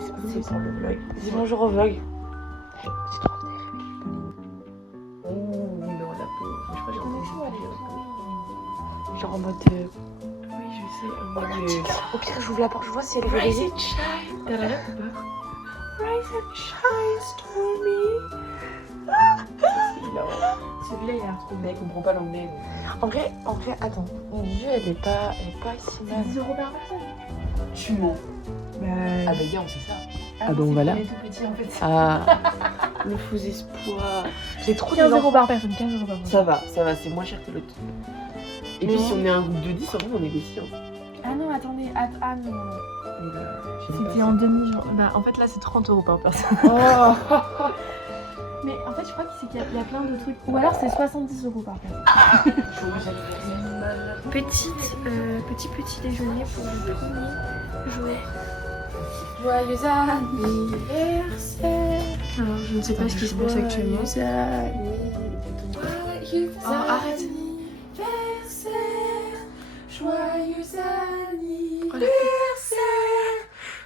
c'est pour le vlog. Dis bonjour au vlog. J'ai trop envie d'aller réveiller. Oh, non, la peau. Je crois que j'ai envie de genre en mode. Oui, je sais. En mode. Au pire, j'ouvre la porte, je vois si elle est réveillée. T'as la rêve ou pas? Rise and shine, Stormy. Celui-là, il a l'air trop bien. Mais elle comprend pas l'anglais. En vrai, attends. Mon dieu, elle est pas si mal. 10 € par personne. Tu mens. Bah. Ah bah, gars, on fait ça. Ah bon, voilà. Il est tout petit en fait. Ah, le faux espoir. J'ai trop 15 des € par personne, 15 € par personne. Ça va, c'est moins cher que l'autre. Et puis si on est un groupe de 10, en vrai, on négocie. Hein. Ah non, attendez. Ah non. C'était C'était en demi, genre. Bah, en fait, là, c'est 30 € par personne. Oh. Mais en fait, je crois qu'il y a plein de trucs. Ou alors, c'est 70 € par personne. Petit déjeuner pour le premier jouet. Joyeux anniversaire. Alors, je ne sais pas ce qui se passe actuellement. Oh, arrête. Joyeux Oh, la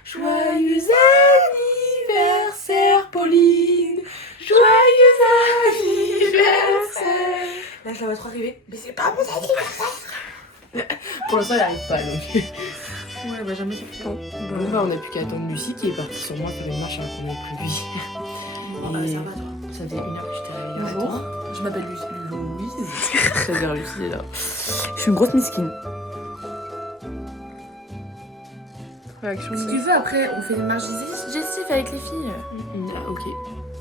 Joyeux anniversaire, Pauline. Joyeux anniversaire. Là, ça va trop arriver. Mais c'est pas mon anniversaire. Pour l'instant, elle arrive pas, donc. Ouais, bah jamais fait ça. Bon, bah, on a plus qu'à attendre Lucie qui est partie sur moi faire une marche alors qu'on avait prévu hier. Ça va, toi. Ça faisait 1 heure que j'étais réveillée. Bonjour. Je m'appelle Louise. Ça veut dire Lucie déjà. Je suis une grosse misquine. Réaction. Si tu veux, après, on fait une marche digestive avec les filles. Ah, ok.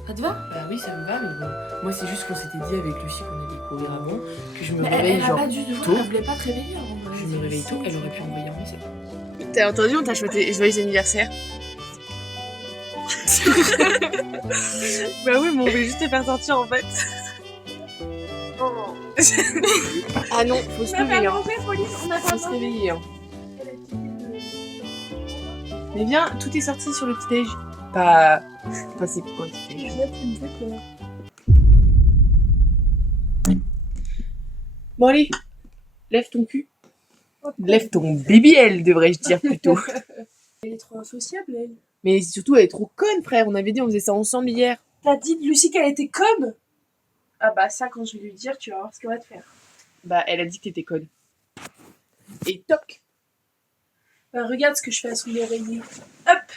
Ça te va? Bah oui, ça me va, mais bon. Moi, c'est juste qu'on s'était dit avec Lucie qu'on allait courir avant, que je me Mais réveille elle a genre pas du tout, tôt. elle voulait pas te réveiller avant. Je me réveille tôt, elle aurait pu envoyer un message. T'as entendu, on t'a souhaité joyeux anniversaire. Bah oui, mais on voulait juste te faire sortir en fait. Ah non, faut se lever. Hein. Faut se réveiller. Hein. Mais viens, tout est sorti sur le petit déj. Pas c'est quoi le petit déj. Bon allez, lève ton cul. Lève ton BBL, devrais-je dire plutôt. Elle est trop insociable, elle. Mais surtout, elle est trop conne, frère. On avait dit on faisait ça ensemble hier. T'as dit de Lucie qu'elle était conne? Ah bah ça, quand je vais lui dire, tu vas voir ce qu'elle va te faire. Bah, elle a dit que t'étais conne. Et toc. Bah regarde ce que je fais à son oreiller. Hop.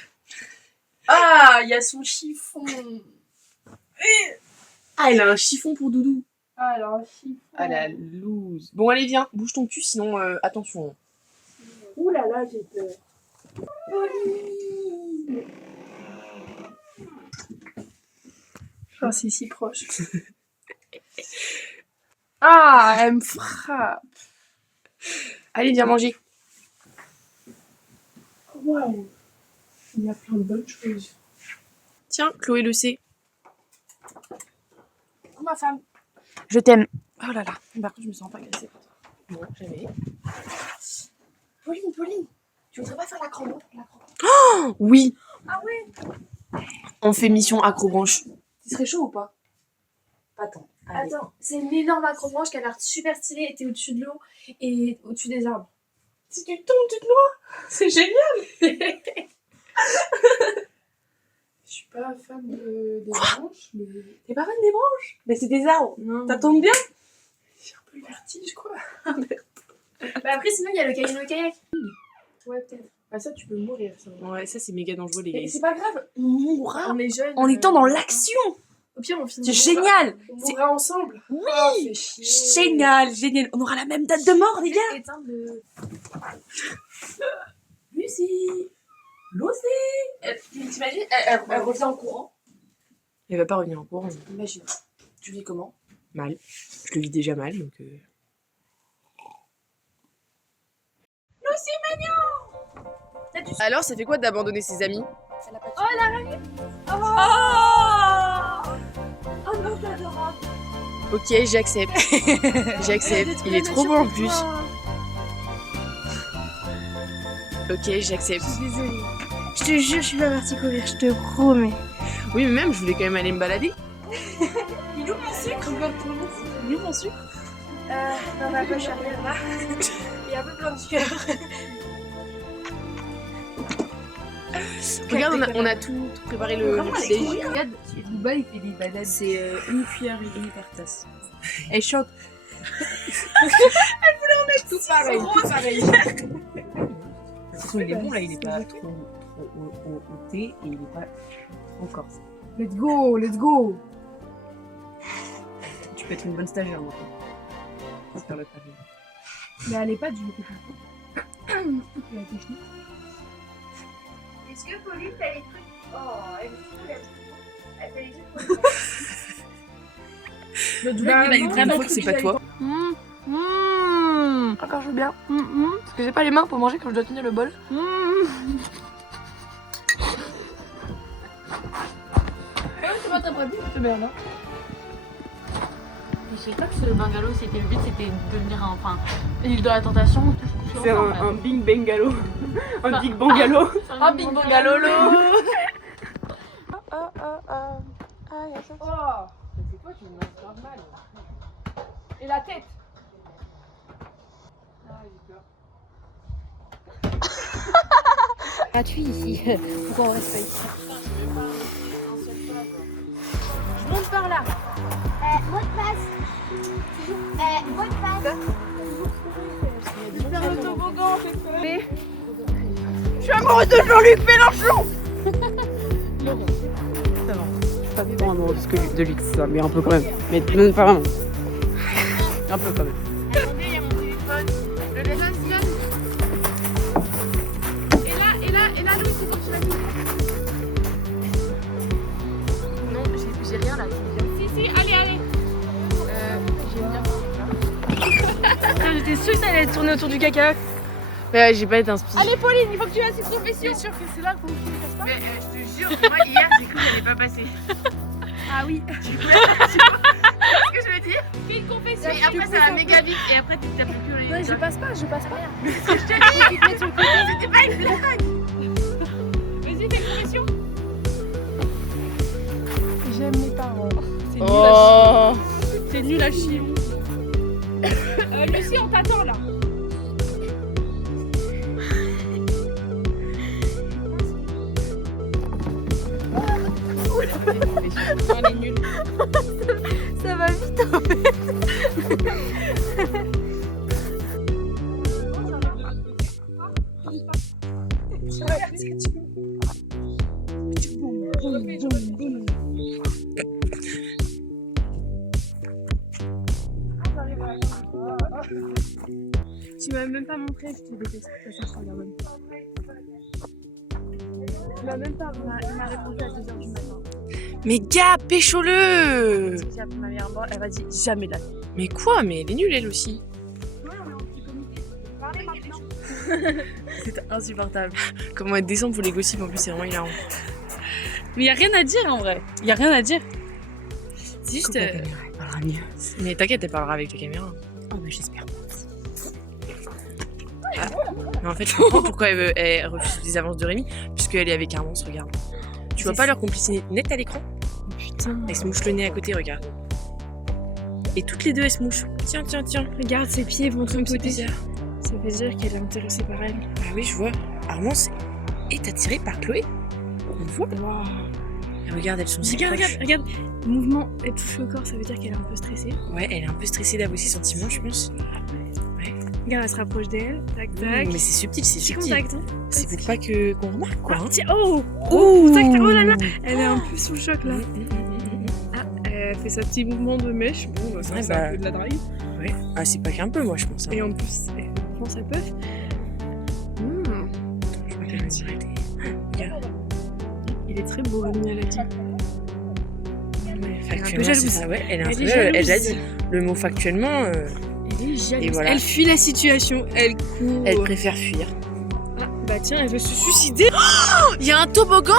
Ah, il y a son chiffon. Ah, elle a un chiffon pour Doudou. Ah, alors un chiffon. Ah la loose. Bon, allez, viens, bouge ton cul, sinon, attention. Ouh là là, j'ai peur. Pauline. Oh, c'est si proche. Ah, elle me frappe. Allez, viens manger. Waouh. Il y a plein de bonnes choses. Tiens, Chloé le sait. Oh, ma femme. Je t'aime. Oh là là. Par contre, je me sens pas agressée pour toi. Bon, jamais. Pauline, tu voudrais pas faire la crampe? Oui. Ah ouais. On fait mission accrobranche. Tu serais chaud ou pas? Pas tant. Allez. Attends, c'est une énorme acrobranche qui a l'air super stylée et t'es au-dessus de l'eau et au-dessus des arbres. Si tu tombes, tu te noies. C'est génial. Je suis pas fan des branches, mais... T'es pas fan des branches? Mais c'est des arbres. Non. Ça tombe bien. J'ai un peu le vertige, quoi. Bah après, sinon, il y a le kayak. Ouais, peut-être. Bah ça, tu peux mourir. Ça. Ouais, ça, c'est méga dangereux, les Mais gars. c'est pas grave, on mourra. On est jeunes. En étant dans l'action. Au pire, on finit. C'est génial. On mourra ensemble. Oui. Oh, c'est chier. Génial, génial. On aura la même date de mort, les gars. Éteindre le... Lucie. T'imagines, elle revient en courant. Elle va pas revenir en courant. Imagine. Tu vis comment? Mal. Je le vis déjà mal, donc... Alors, ça fait quoi d'abandonner ses amis? Elle a pas de... Oh non, c'est adorable. Ok, j'accepte. J'accepte. Il est trop beau en plus. Ok, j'accepte. Je suis désolée. Je te jure, je suis pas partie courir, je te promets. Oui, mais même, je voulais quand même aller me balader. Il ouvre mon sucre. Il est mon sucre. Dans ma poche arrière là. Il y a un peu plein de sueur. Regarde, on a tout préparé le petit déj. Regarde, Dubaï, il fait des bananes. C'est une cuillère et demie par tasse. Elle chante. Tout pareil, tout pareil. De toute façon, il est bon là, il est pas trop au thé et il est pas en corse. Let's go, let's go. Tu peux être une bonne stagiaire maintenant. Faut faire le travail. Mais elle est pas du coup. La technique. Est-ce que Pauline, t'as les trucs? Oh, elle est fou, la Elle fait les trucs. Vraiment que c'est pas toi. Encore je veux bien. Parce que j'ai pas les mains pour manger quand je dois tenir le bol. Comment t'as prévu cette merde là? Je sais pas que le bungalow, c'était le but, c'était de devenir enfin l'île de la tentation. C'est un bing bangalo. Un big bangalo. Un big bangalolo. Oh, c'est toi qui me lance grave mal. Et la tête. Ah, j'ai peur. Gratuit ici. Pourquoi on reste pas ici? Je monte par là. Mot de passe. Mot de passe. Faire le toboggan, c'est Je suis amoureuse de Jean-Luc Mélenchon. Pas tant amoureuse de lui que ça, mais un peu quand même. Mais même pas vraiment. Un peu quand même. Attendez, il y a mon téléphone. Le l'essentiel. Et là, Louis, c'est quand tu l'as mis. Non, j'ai rien là. Si, allez. J'étais sûre que ça allait tourner autour du caca. Ouais, j'ai pas été inspirée. Allez, Pauline, il faut que tu fasses une confession. C'est sûr que c'est là qu'il faut que tu fasses pas. Mais je te jure, moi hier j'ai cru qu'elle allait pas passer. Ah oui. Tu vois ce que je veux dire? Fais une confession. Et après ça va méga vite et après tu t'as plus que les. Ouais, je passe pas. Ce que je te dis, c'était pas une blague. Vas-y, fais une confession. J'aime mes parents. C'est nul à Oh. chier. C'est nul à chier. Lucie, on t'attend là. On est nuls. Ça va vite en fait. Tu m'as même pas montré, je te déteste. Ça sent la bonne. Tu m'as même pas. Il m'a répondu à 2h du matin. Mais gars, pécho-le. Parce que j'ai appelé ma mère en bas, elle m'a dit jamais de la vie. Mais quoi? Mais elle est nulle elle aussi. Ouais, on est en petit comité. Parlez maintenant. C'est insupportable. Comment elle descend pour les gossips en plus, c'est vraiment hilarant. Mais y a rien à dire en vrai. Y a rien à dire. C'est juste. Elle parlera mieux. Mais t'inquiète, elle parlera avec la caméra. Oh, mais j'espère pas. Mais en fait, je comprends pourquoi elle refuse les avances de Rémi, puisqu'elle est avec Armance, regarde. Tu vois pas leur complicité nette à l'écran? Putain. Elle se mouche le nez à côté, regarde. Et toutes les deux, elles se mouchent. Tiens. Regarde, ses pieds vont de son C'est côté. bizarre. Ça veut dire qu'elle est intéressée par elle. Ah oui, je vois. Armance est attirée par Chloé. On le voit. Waouh. Et regarde, elles sont si Regarde, proches. regarde. Mouvement, elle touche le corps, ça veut dire qu'elle est un peu stressée. Ouais, elle est un peu stressée d'avoir ses sentiments, je pense. Regarde, elle se rapproche d'elle. Tac, tac. Mais c'est subtil, c'est Petit subtil. contact. Hein. C'est pour pas qu'on remarque, quoi. Hein. Tiens, oh Oh, contact. Oh là là. Elle est un peu sous le choc là. Ah, elle fait sa petit mouvement de mèche. Bon, bah, ça, Ouais, c'est bah. un peu de la drague. Ouais. Ah, c'est pas qu'un peu, moi, je pense. Hein. Et en plus, elle prend sa puff. Je vais faire une direct. Regarde. Il est très beau, Rémi, elle a dit. Factuellement, jalouse. c'est ça, ouais. Elle est un Elle peu est jalouse. jalouse. Elle a dit le mot factuellement. Elle est jalouse. Et voilà. Elle fuit la situation, elle court. Elle préfère fuir. Ah, bah tiens, elle veut se suicider. Il y a un toboggan.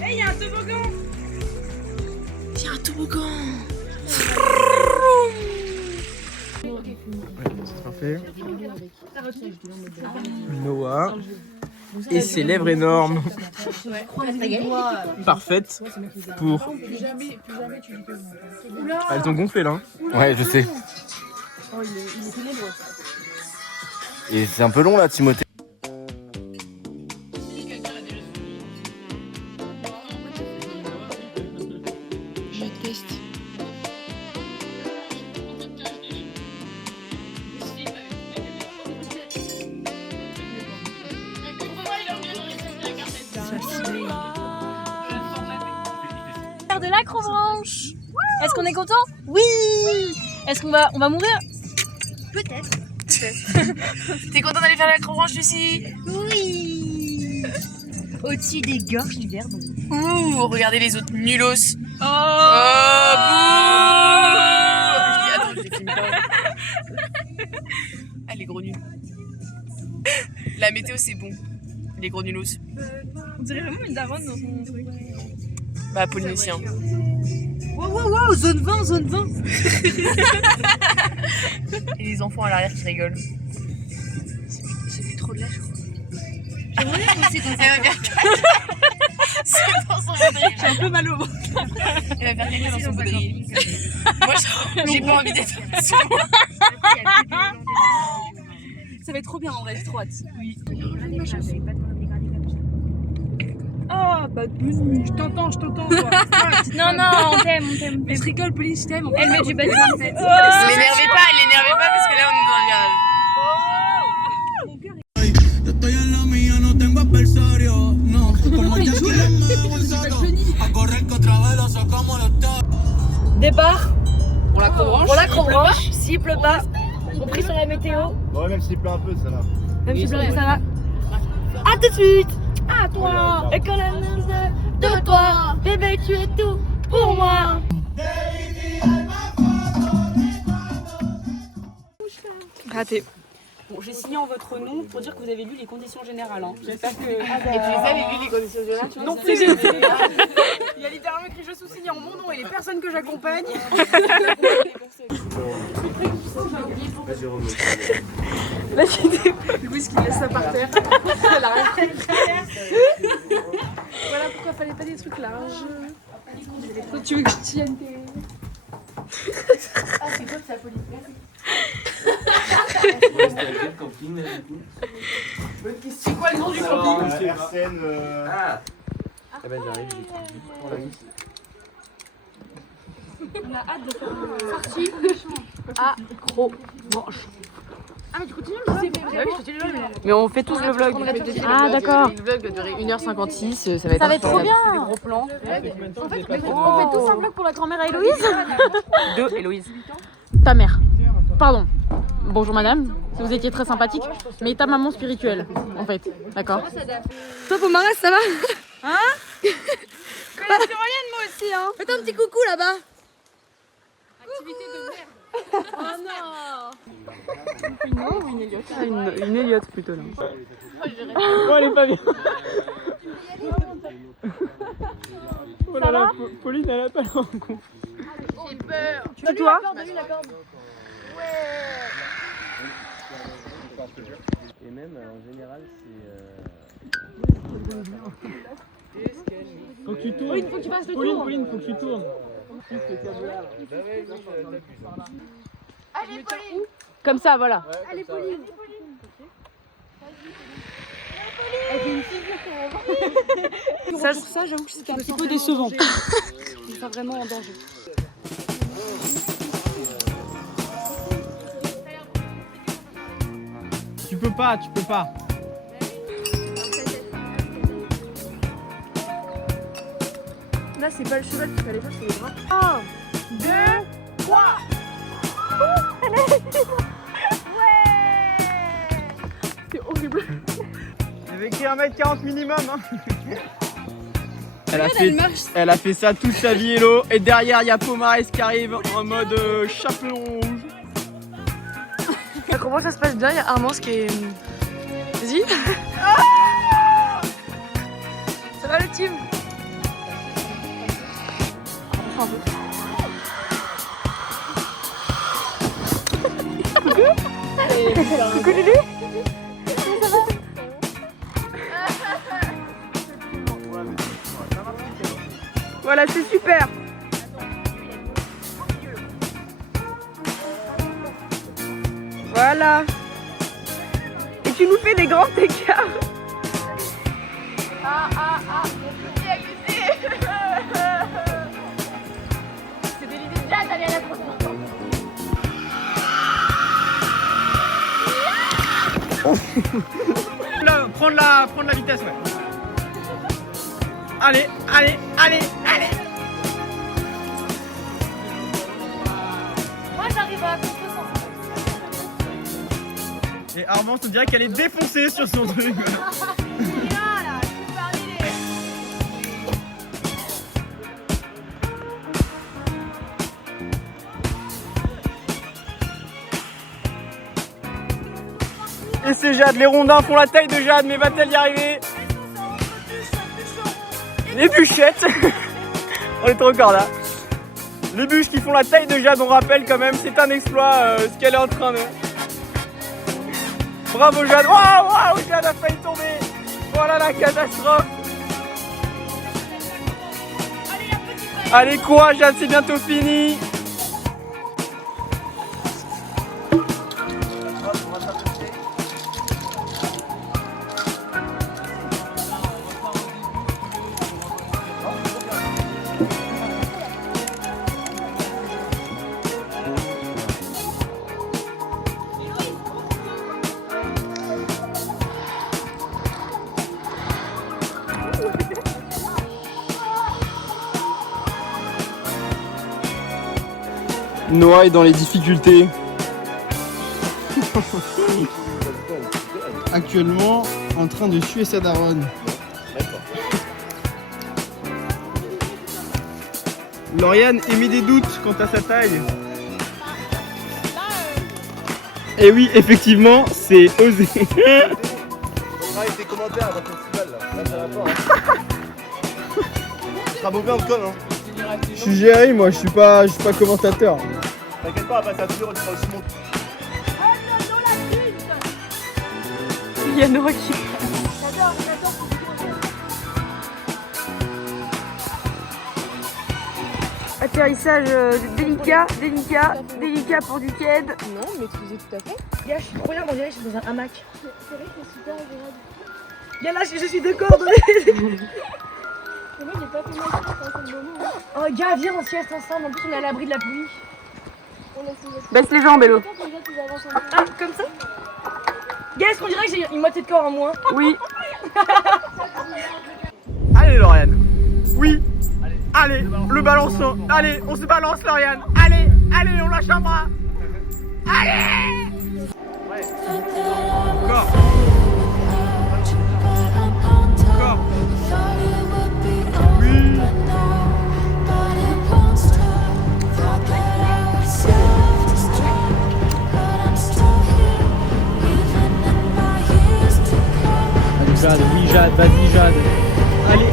Hey, il y a un toboggan. Il y a un toboggan. C'est parfait. Noah. Et ses lèvres énormes. Parfaites pour. Elles ont gonflé là. Ouais, je sais. Et c'est un peu long là, Timothée. Je teste. Faire de l'acrobranche. Est-ce qu'on est content? Oui. Est-ce qu'on va mourir? Peut-être. T'es content d'aller faire l'acrobranche, Lucie? Oui. Au-dessus des gorges du verre. Ouh, regardez les autres nulos. Oh, Attends, je les filme pas. Ah, les gros nuls. La météo, c'est bon. Les gros nulos. on dirait vraiment une daronne dans son truc. Bah, polynésien. Wow, zone 20, zone 20. Et les enfants à l'arrière qui rigolent. J'ai fait trop de la joie. Elle va faire caca. C'est dans son baudrier. J'ai un peu mal au ventre. Elle va faire caca dans son baudrier. Moi, j'ai pas envie d'être sous moi. Ça va être trop bien en vrai, j'ai trop hâte. Oui. Ah, bah, je t'entends, toi. Non, on t'aime. Mais je rigole, Pauline, je t'aime. Elle met du bad en fait. L'énervez pas parce que là, on est dans le garage. Yo estoy en la mía, no tengo adversario. No, como ya aquí les meo un saco. A correr que otra vez lo sacamos los dos. Départ. On l'acrobranche. S'il pleut pas, on prie sur la météo. Ouais, même s'il pleut un peu, ça va. Même s'il pleut, ça va. À tout de suite. À toi. Et quand la main de toi, bébé, tu es tout pour moi. Raté. Bon, j'ai signé en votre nom pour dire que vous avez lu les conditions générales. Hein. J'espère que. Et tu les avais vu les conditions générales, tu vois? Non plus. Il y a littéralement écrit je sous-signe en mon nom et les personnes que j'accompagne. Louise qui laisse ça par terre. Elle a rien fait. Voilà pourquoi fallait pas des trucs larges. Toi, tu veux que je tienne tes... Ah, c'est quoi de sa folie? C'est quoi le nom du camping? RCN. Ah. Eh ben j'arrive, j'ai pour la liste. On a hâte de faire une sortie accrobranche. Ah mais tu continues le vlog? Mais on fait tous le vlog. Ah d'accord. Le vlog va durer 1h56, ça va Ça va être trop bien. des gros plans. En fait, on fait tous un vlog pour la grand-mère à Héloïse. De Héloïse. Ta mère. Pardon. Bonjour madame, vous étiez très sympathique, mais ta maman spirituelle, en fait. D'accord. Toi, Pomaras, ça va? Hein? Connais Tyrolienne, moi aussi, hein? Faites un petit coucou là-bas. Activité de merde. Oh non. Une Elliot. Une Elliot plutôt là. Oh, elle est pas bien. Oh là là, Pauline, elle a pas l'air en con. J'ai peur. C'est toi? Et même en général, c'est. Faut que tu tournes. Pauline, faut que tu fasses le tour. Pauline, faut que tu tournes. Allez, Pauline. Comme ça, voilà. Allez, Pauline. Elle fait une figure quand même. Ça, j'avoue que c'est un petit peu décevant. Je me sens vraiment en danger. Tu peux pas. Là, c'est pas le cheval qu'il fallait faire, c'est les bras. 1, 2, 3. C'est horrible. J'avais écrit 1m40 minimum. Hein. Elle a fait ça toute sa vie, Hello. Et derrière, il y a Pomares qui arrive en mode chaperon rouge. Comment ça se passe bien? Il y a Armance qui est... Vas-y. Ça va le team? Coucou Lulu. Voilà, c'est super. Voilà. tu nous fais des grands écarts. C'était l'idée de Jade d'aller à la prochaine. Prendre la vitesse, ouais. Allez. Moi j'arrive à contresens. Et Armand, on dirait qu'elle est défoncée sur son truc. Et c'est Jade, les rondins font la taille de Jade, mais va-t-elle y arriver? Les bûchettes. On est encore là. Les bûches qui font la taille de Jade, on rappelle quand même, c'est un exploit ce qu'elle est en train de... Bravo Jade. Waouh, Jade a failli tomber. Voilà la catastrophe. Allez, courage Jade, c'est bientôt fini. Noah est dans les difficultés. Actuellement en train de suer sa daronne. Lauriane émet des doutes quant à sa taille. Et oui, effectivement, c'est osé. Avec tes commentaires à votre festival là, ça va pas. Tu seras beau bien de con hein. Je suis Jerry, moi, je suis pas commentateur. T'inquiète pas, passe à toujours, tu seras aussi mon. Il y a Noah qui... Atterrissage délicat pour du quad. Non, mais tu faisais tout à fait. Gars, je suis trop bien, on dirait que je suis dans un hamac. C'est vrai que c'est super agréable. Gars, là, je suis d'accord. Moi, j'ai pas fait mal pour le moment. Oh, gars, viens, on sieste ensemble. En plus, on est à l'abri de la pluie. Baisse les jambes, Hello. Ah, comme ça? Gars, est-ce qu'on dirait que j'ai une moitié de corps en moins? Oui. Allez, Lauriane. Oui. Allez, le balançon. Allez, on se balance, Lauriane. Allez, on lâche un bras. Allez. Encore. Oui. Jade, oui Jade, vas-y Jade. Allez.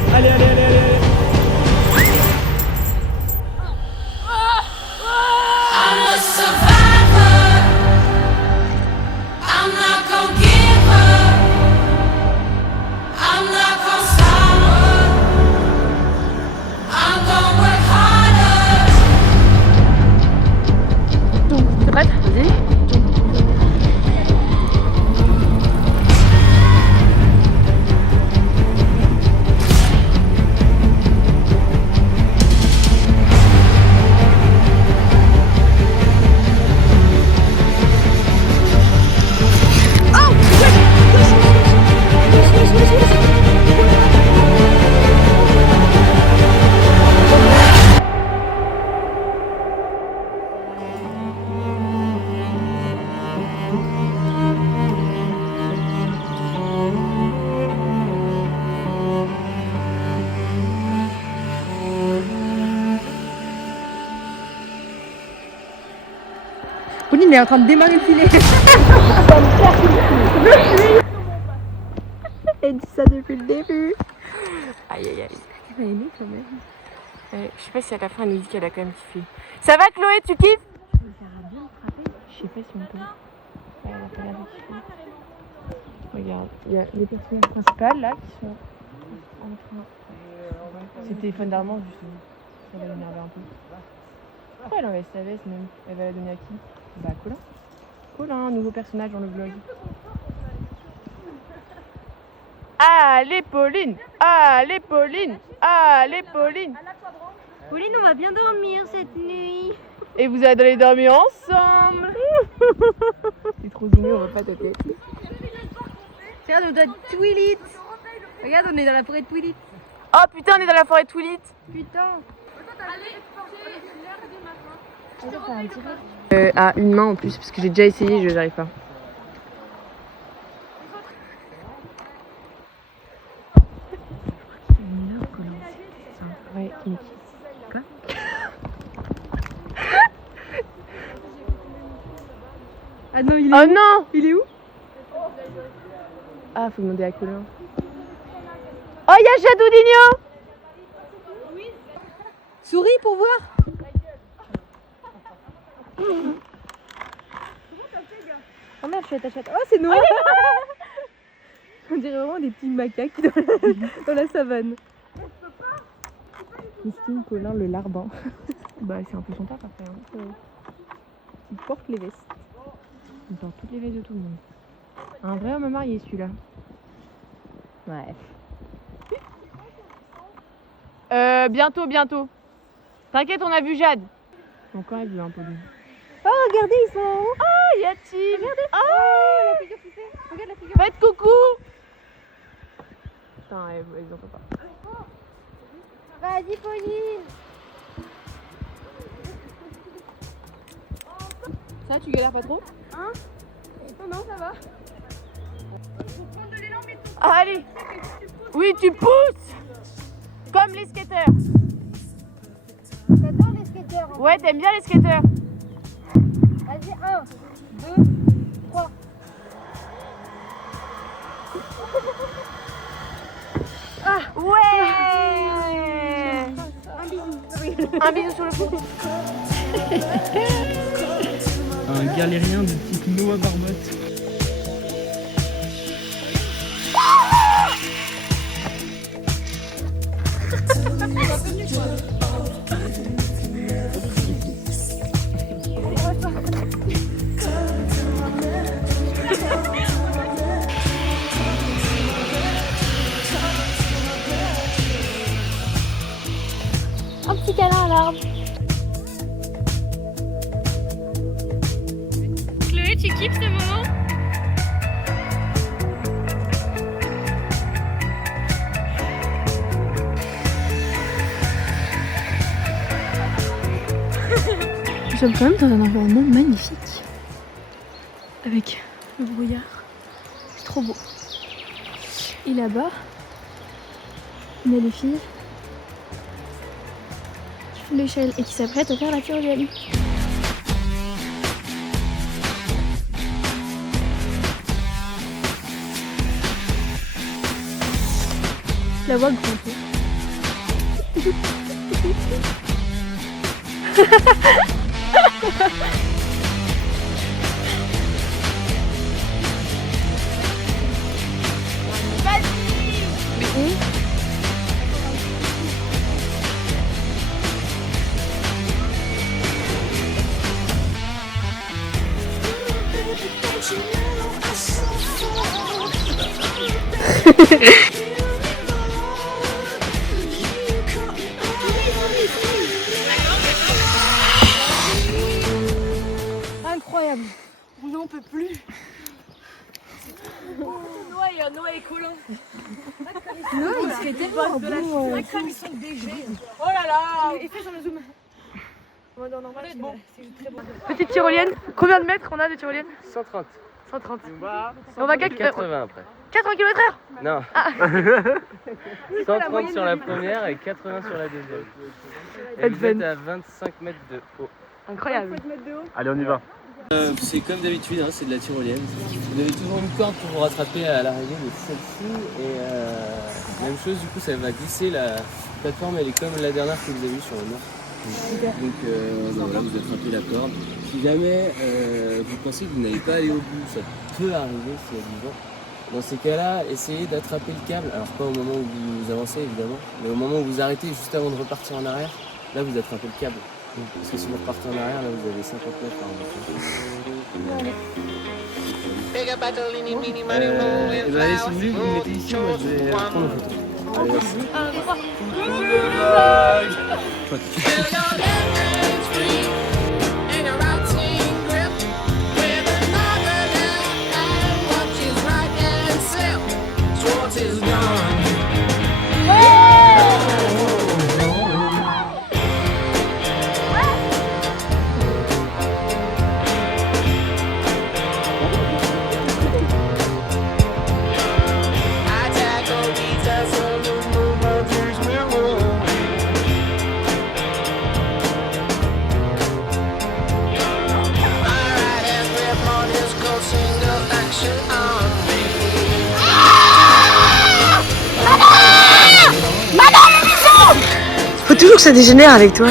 T'es prête? Vas-y. Pauline, elle est en train de démarrer le filet. Elle dit ça depuis le début. Aïe. Tu m'as aimé quand même. Je sais pas si à la fin elle nous dit qu'elle a quand même kiffé. Ça va Chloé, tu kiffes? Je sais pas si on peut. Elle a pas l'air de kiffer. Regarde, il y a les personnages principales là qui sont en train. C'est le téléphone d'Armand justement. Ça va l'énerver un peu. Pourquoi elle enlève sa veste même? Elle va la donner à qui? Bah Colin. Colin, nouveau personnage dans le vlog. Allez Pauline, allez Pauline, allez Pauline. Pauline, on va bien dormir cette nuit. Et vous allez dormir ensemble. C'est trop zoomé, on va pas tâter. Regarde, on doit être Twilight. Regarde, on est dans la forêt de Twilight. Oh putain, on est dans la forêt de Twilight. Putain. À une main en plus, parce que j'ai déjà essayé, j'arrive pas. Ouais, Nick. Quoi? Ah non, il est Oh où? non! Il est où? Ah, faut demander à Colin. Oh, il y a Jadou Digno! Souris pour voir. Oh merde, je suis attachée. Oh, c'est noir. On dirait vraiment des petits macaques dans la savane. Christine, Colin, le larbin. Bah, c'est un peu son taf après. Hein. Il porte les vestes. Il porte toutes les vestes de tout le monde. Un vrai homme marié celui-là. Ouais. Bientôt, bientôt. T'inquiète, on a vu Jade. Encore elle veut un peu de... Oh, regardez, ils sont en haut. Ah, y a-t-il? Regardez. Ah, la figure qui fait. Regarde la figure. faites coucou. Putain, elles en font pas. Vas-y, Pauline. Ça, tu galères pas trop? Hein? Non, non, ça va. Ah, allez. Oui, tu pousses. Comme les skateurs. J'adore les skateurs. Hein. Ouais, t'aimes bien les skateurs. Vas-y, 1, 2, 3. Ah, ouais. Un bisou. Un bisou sur le front. Un galérien de type Noah Barbotte. Un petit câlin à l'arbre. Chloé, tu kiffes ce moment? Nous sommes quand même dans un environnement magnifique. Avec le brouillard. C'est trop beau. Et là-bas, on a des filles qui font l'échelle et qui s'apprêtent à faire la tyrolienne. Je la vois grimper. Incroyable. On n'en peut plus. Noah et Colin. Non, il serait tellement beau. Oh là là. Et fais sur le zoom. Petite tyrolienne. Combien de mètres on a de tyrolienne? 130. 130. Bah, On va 80 après. 80 km/h. Non. 130 sur la première et 80 sur la deuxième. Et vous êtes à 25 mètres de haut. Incroyable. Allez, on y va. C'est comme d'habitude, hein, c'est de la tyrolienne. Vous avez toujours une corde pour vous rattraper à l'arrivée de celle-ci. Et même chose, du coup, ça va glisser. La plateforme, elle est comme la dernière que vous avez vue sur le nord. Donc voilà, vous attrapez la corde. Si jamais vous pensez que vous n'allez pas aller au bout, ça peut arriver s'il y a du vent. Dans ces cas-là, essayez d'attraper le câble. Alors pas au moment où vous avancez évidemment, mais au moment où vous arrêtez juste avant de repartir en arrière, là vous attrapez le câble. Parce que si vous repartez en arrière, là, vous avez 50 mètres par rapport. Et ben allez, si vous voulez, vous me mettez ici, moi je vais prendre une photo. Allez, Faut toujours que ça dégénère avec toi.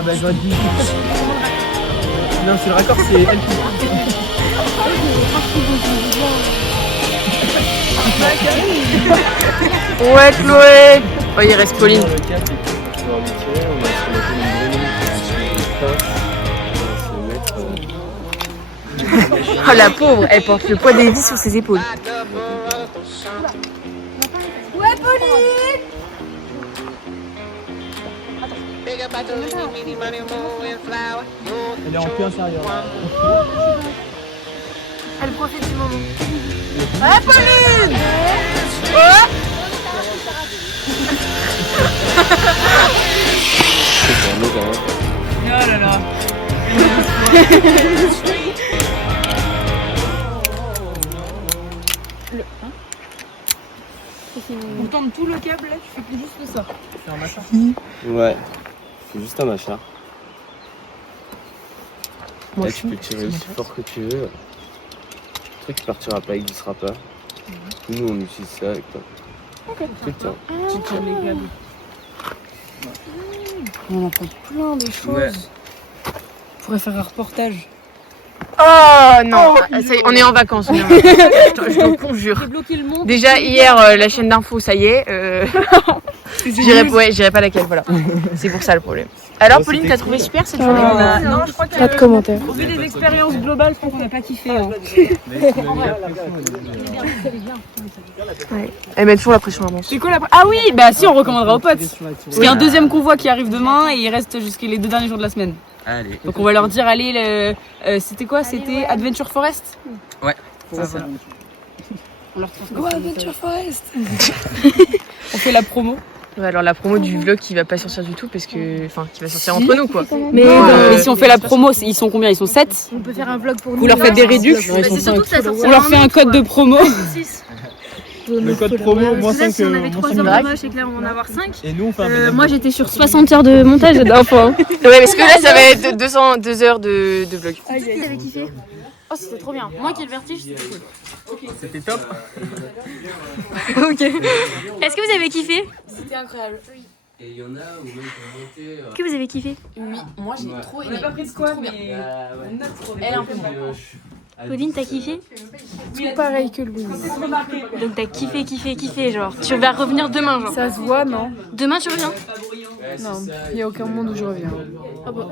Ah bah j'aurais dit. Non, c'est le raccord, c'est elle qui. Ouais, Chloé. Oh, il reste Pauline. Oh la pauvre, elle porte le poids des vies sur ses épaules. Ouais, Pauline! Elle est en queue intérieure. Elle profite du moment. Ouais, Pauline! Oh là là. On tente tout le câble là, tu fais plus juste ça. C'est un machin. Ouais, c'est juste un machin. Là, tu peux tirer aussi fort que tu veux. Le truc qui partira pas, il glissera pas. Nous, on utilise ça avec toi. Ok. Tout le temps. Tu tires les câbles. On apprend plein de choses. Ouais. On pourrait faire un reportage. Oh non, ça y est, on est en vacances. Je te conjure. Débloquer le monde. Déjà hier, la chaîne d'info, ça y est. J'irai pas laquelle, voilà. C'est pour ça le problème. Alors Pauline, t'as trouvé super cette journée? Non, je crois que Pas de commentaires. au vu des expériences globales, je crois qu'on n'a pas kiffé. Hein. Elle met toujours la pression à C'est quoi la... Ah oui, bah si, on recommandera aux potes. Parce qu'il y a un deuxième convoi qui arrive demain et il reste jusqu'à les 2 derniers jours de la semaine. Allez. Donc on va leur dire, allez, c'était quoi? C'était Adventure Forest? Ouais. C'est ça. On leur transmet. Go Adventure Forest. On fait la promo. Ouais, alors la promo du vlog qui va pas sortir du tout parce que, enfin, qui va sortir entre nous quoi. Mais si on fait la promo, ils sont combien? Ils sont 7. On peut faire un vlog pour nous. Vous leur faites des réductions. C'est surtout que ça sortira. On leur fait un code de promo. Le code promo, moins 5 Si on avait 3 heures de moche et que là on va en avoir 5. Et nous, on fait un Moi j'étais sur 60 heures de montage d'infos. Ouais, parce que là ça va être 2 heures de vlog. Vous avez kiffé? Oh, c'était trop bien. Moi qui ai le vertige, c'était cool. C'était top. Ok. Est-ce que vous avez kiffé? C'était incroyable. Et il y en a où même pour monter. Est-ce que vous avez kiffé? Oui, moi j'ai trop aimé. On n'a pas pris de quoi, mais Ouais. elle est un peu Pauline, t'as kiffé? Tout pareil que Louise. Donc t'as kiffé genre. Tu vas revenir demain genre. Ça se voit, non? Demain tu reviens? Non, il n'y a aucun monde où je reviens. Ah bon.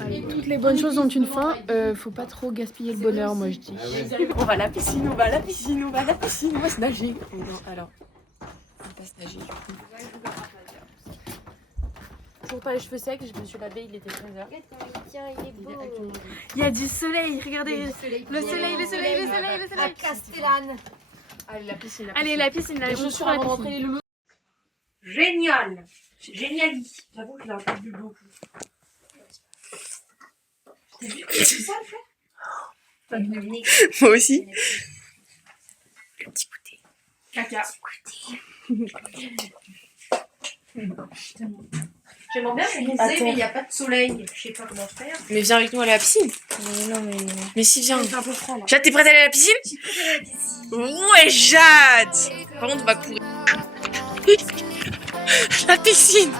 Allez, toutes les bonnes choses ont une fin, faut pas trop gaspiller le bonheur, moi je dis. On va à la piscine, on va à la piscine, on va à la piscine, on va se nager. Alors, on va se nager. Toujours pas les cheveux secs, je me suis lavée, il était 13h. Tiens, il est beau. Il y a du soleil, regardez. Le soleil. À Castellane. Allez, la piscine. Allez, la piscine, là. Les chaussures avant d'entrer, le Génial! Géniali! J'avoue que j'ai un peu bu beaucoup. T'as vu que c'est ça le fait? Moi aussi. Le petit goûter. Caca. J'aimerais bien bronzer, Attends. mais il n'y a pas de soleil. Je sais pas comment faire. Mais viens avec nous aller à la piscine. Non, mais. Mais si, viens. C'est un peu froid là. Jade, t'es prête à aller à la piscine? Je suis prête à aller à la piscine. Ouais, Jade. Par contre, on va courir. La piscine. La piscine.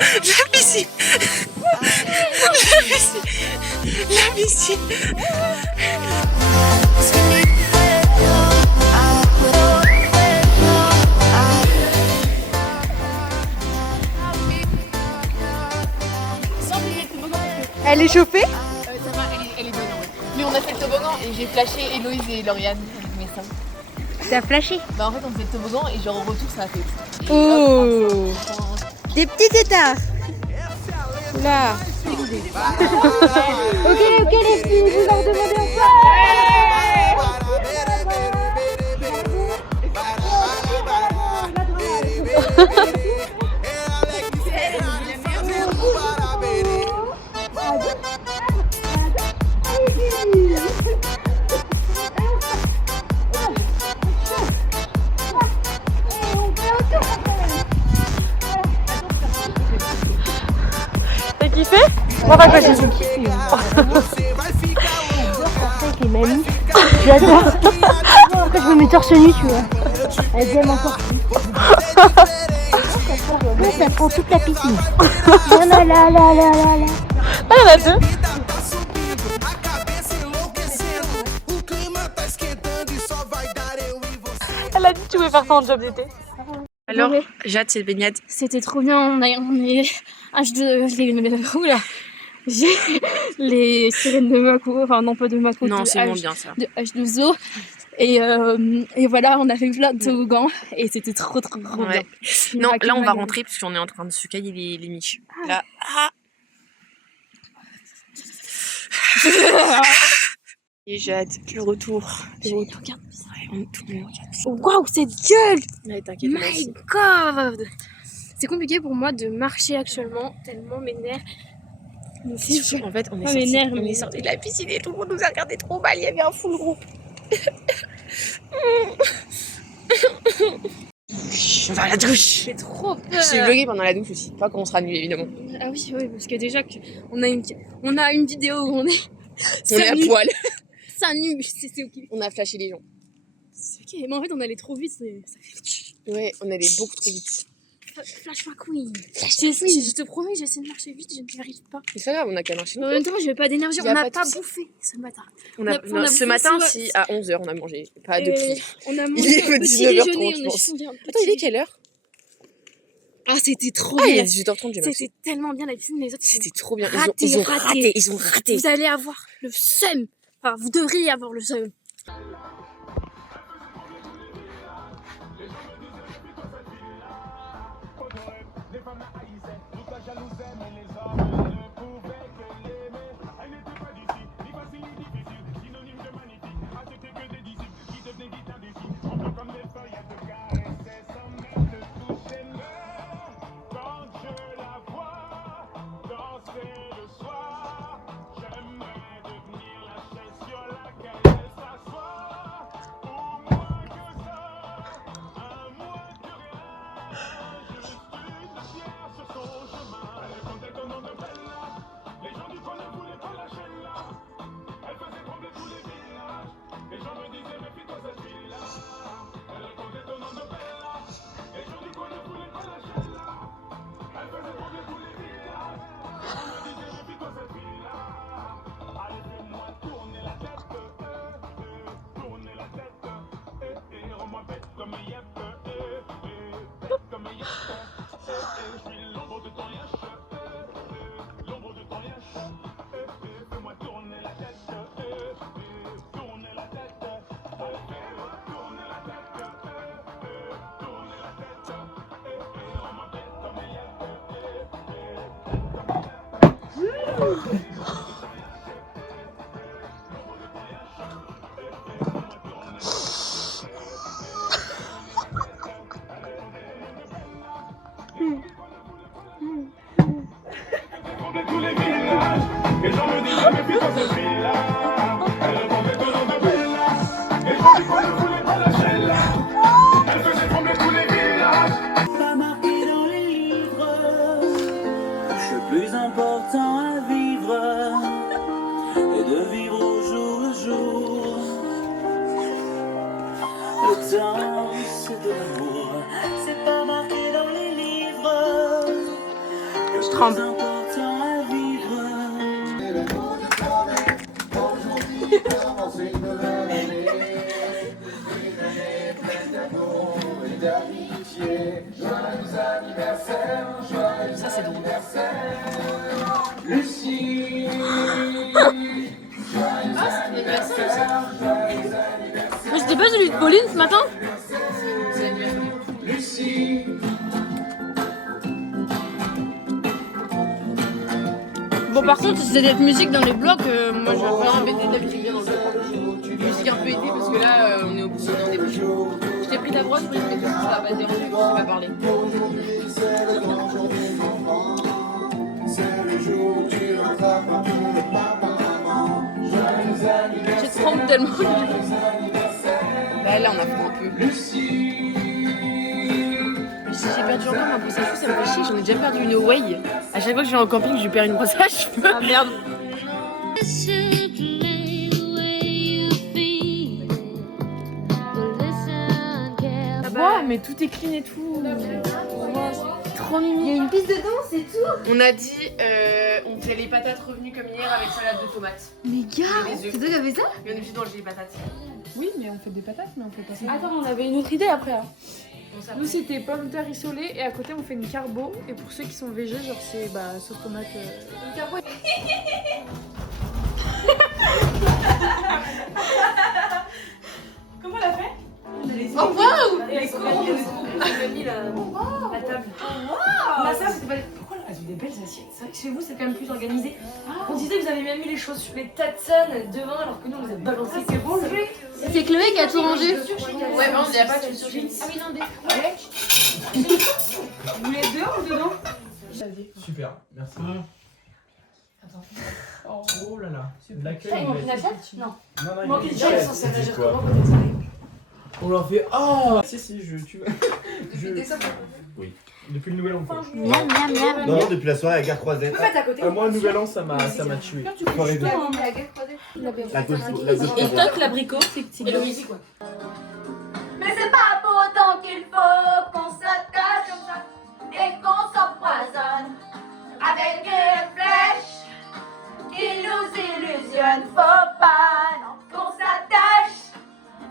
La piscine. La piscine. Elle est chauffée? Ça va, elle est bonne en vrai. Mais on a fait le toboggan et j'ai flashé Héloïse et Lauriane. Mais ça. T'as flashé? Bah en fait on faisait le toboggan et genre au retour ça a fait. Oh! Des petits tétards! Là! Ok les filles, vous leur demandez T'as kiffé? Moi pas j'ai kiffé. avec les mamies. J'adore. Après je me mets torse nu, tu vois. Elles aiment encore plus. Ouais, ça prend toute la piscine. Là. Ah, il y en a deux. Elle a dit que tu voulais faire ça en job d'été. Alors, Jade, c'est baignade. C'était trop bien, on est j'ai les sirènes de Mako, enfin non pas de Mako, Non, de c'est moins bien ça. de H2O et voilà, on a fait plein de toboggans et c'était trop bien. Ouais. Non, là on va rentrer parce qu'on est en train de se cailler les miches. Là. Ah. Et Jade, le retour. Regarde. Ouais, on tout le monde regarde. Waouh, cette gueule! Ouais, t'inquiète, moi My aussi. God! C'est compliqué pour moi de marcher actuellement, tellement mes nerfs. En fait, on est, Ah, mes sorti, nerfs, on mais- est sorti de la piscine et tout le monde nous a regardé trop mal. Il y avait un full groupe. On va à la douche. J'ai trop peur. J'ai vlogué pendant la douche aussi. Pas quand on sera nu évidemment. Ah oui, parce que déjà on a une vidéo où on est On est à poil. ça nu, c'est ok. On a flashé les gens. C'est ok, mais en fait on allait trop vite, ça fait Ouais, on allait beaucoup trop vite. Flash McQueen. Je te promets, j'essaie de marcher vite, je n'y arrive pas. Mais c'est pas grave, on a qu'à marcher. Mais en même temps, j'avais pas d'énergie, Y on a n'a pas de pas souci. bouffé ce matin. On a, on a ce bouffé matin, sur- si, à 11h, on a mangé. Pas Et depuis. on a Il mangé est un petit 19h30, déjeuner, je on a pense. changé un Attends, il est quelle heure? Ah, c'était trop Ah, il bien. est 18h30, j'ai marché. C'était tellement bien la piscine, les autres. C'était trop bien. Raté, Ils ont raté. raté. Ils ont raté. Vous allez avoir le seum. Enfin, vous devriez avoir le seum. l'important c'est de l'amour. C'est pas marqué dans les livres. Je tremble. Le plus important à vivre. Ça c'est drôle. Lucie. Mais c'était pas celui de Pauline ce matin? Lucie. Bon, par contre, si c'est cette musique dans les blocs, moi je vais pas embêter d'habitude bien dans le bloc. Musique un peu été parce que là, on est au bout on est débouché. Je t'ai pris ta brosse pour que ça va te déranger, je sais pas parler. Je tremble tellement. Bah là, on a fait un peu. J'ai perdu encore ma brosse à cheveux, ça me fait chier, j'en ai déjà perdu une away. À chaque fois que je vais en camping, je perds une brosse à cheveux. Ah merde. Ouais, mais tout est clean et tout. Trop mimi. Il y a une piste de danse et tout. On a dit, on fait les patates revenues comme hier avec salade de tomates. Mais gars, c'est toi qui as fait ça? Bien évidemment, dans le les patates. Oui, mais on fait des patates, mais on fait pas ça. Attends, on avait une autre idée après. Hein. Nous, c'était pommes de terre rissolées et à côté, on fait une carbo. Et pour ceux qui sont végés, genre, c'est sauce tomate. Une carbo. Comment elle a fait? Oh waouh! Et avec quoi on a mis la table. Bah ça, c'était pas... Pourquoi elles ont des belles assiettes? C'est vrai que chez vous, c'est quand même plus organisé. On disait que vous avez même mis les choses sur les tatsans devant, alors que nous, on vous a balancé. C'est bon, C'est Chloé qui a tout rangé. Ouais, bon, il n'y a pas de surprise. Ah oui, non, Vous voulez dehors ou dedans? Super, merci. Oh là là, l'accueil. Il manque une assiette? Non. Non, Il non, manque une il assiette, ça réagir comment quand ça arrive? On leur fait oh si tu veux. Oui. Depuis le nouvel an. Quoi. Miam, miam, miam. Non, depuis la soirée à Gare Croisette. Moi, le nouvel an, ça m'a tué. Soirée de- La gauche. Et toc l'abricot, c'est Et le midi, quoi. Mais c'est pas pour autant qu'il faut qu'on s'attache comme ça et qu'on s'empoisonne avec des flèches qui nous illusionnent. Faut pas non, qu'on s'attache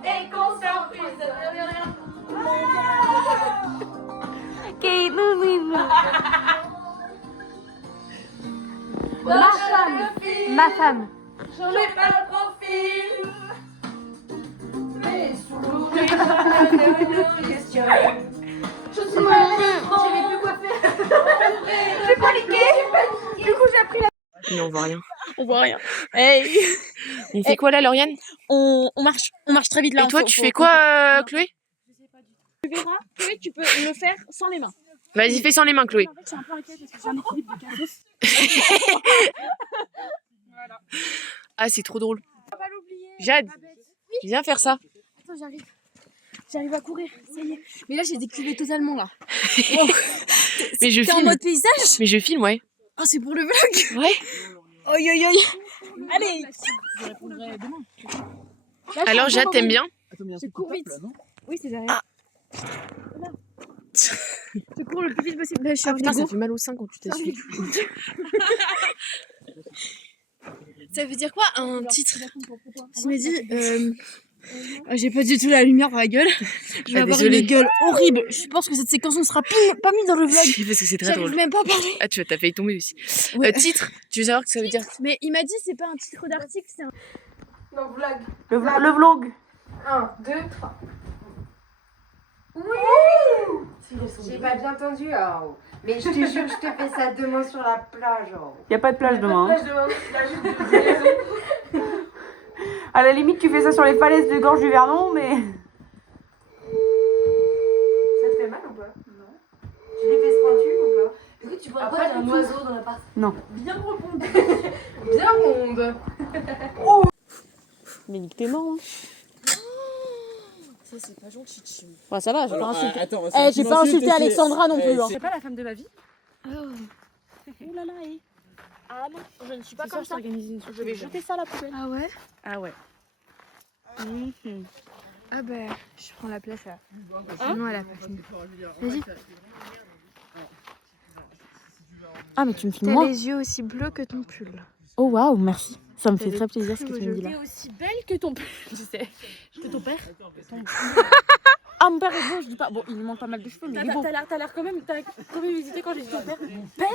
et qu'on s'emprisonne. qui nous illusionne. Ma femme. J'en ai pas le profil, mais sous les questions. Je suis pas j'avais plus quoi faire. J'ai paniqué. Du coup, j'ai pris la. Mais on voit rien. On voit rien. Hey. On fait quoi là, Lauriane? On marche très vite là. Et toi, tu fais quoi, Chloé? Tu verras, Chloé, tu peux le faire sans les mains. Vas-y, fais sans les mains, Chloé. Je suis un peu inquiète parce que j'ai un équilibre de cassos. Voilà. Ah, c'est trop drôle. On va pas l'oublier. Jade, viens faire ça. Attends, j'arrive. J'arrive à courir, ça y est. Mais là, j'ai décuvé totalement là. Mais je T'es en filme. mode paysage? Mais je filme, ouais. Ah, c'est pour le vlog? Ouais. Oi, oi, oi. Allez. Je répondrai demain. Là, Alors, Jade, t'aimes bien? Je cours vite. Oui, c'est derrière. Ah. Je cours le plus vite possible. Là, je suis Ah putain, ça fait mal au sein quand tu t'essuies. Ça veut dire quoi un titre? Je me dis, j'ai pas du tout la lumière dans la gueule. Je vais avoir une gueule horrible. Je pense que cette séquence ne sera pas mise dans le vlog. Parce que c'est très drôle. J'arrive même pas à parler. Ah, t'as failli tomber aussi. Ouais. Titre, tu veux savoir ce que ça veut dire? Mais il m'a dit c'est pas un titre d'article, c'est un. Non, vlog. Le vlog. 1, 2, 3. Oui! J'ai pas bien entendu, oh. Mais je te jure, je te fais ça demain sur la plage, oh. Y a pas de plage demain. Plage demain, il a juste de raison. À la limite, tu fais ça sur les falaises de Gorge du Vernon, mais. Ça te fait mal ou pas? Non. Tu les fesses pointues ou pas? Écoute, tu vois pas un oiseau dans l'appart? Non. Bien répondu. Bien ronde. Mais nique tes morts. Ça, c'est pas gentil. Bah, ça va, j'ai pas insulté. Attends, J'ai pas insulté Alexandra non plus. Hein. C'est pas la femme de ma vie? Oh là là, ah non, je ne suis pas comme ça. Je vais jeter ça à la poubelle. Ah ouais? Ah ouais. Ah bah, je prends la place là. Sinon elle a pas fini. Vas-y. Ah, mais tu me filmes T'as moi? les yeux aussi bleus que ton pull. Oh waouh, merci. Ça me T'as fait des très plaisir ce que très tu me dis beaux là. yeux. Aussi belle que ton père, tu sais. Que ton père. Ah, mon père est beau, je dis pas. Bon, il lui manque pas mal de cheveux, mais il est beau. T'as l'air quand même hésité quand j'ai dit ton père. Mon père?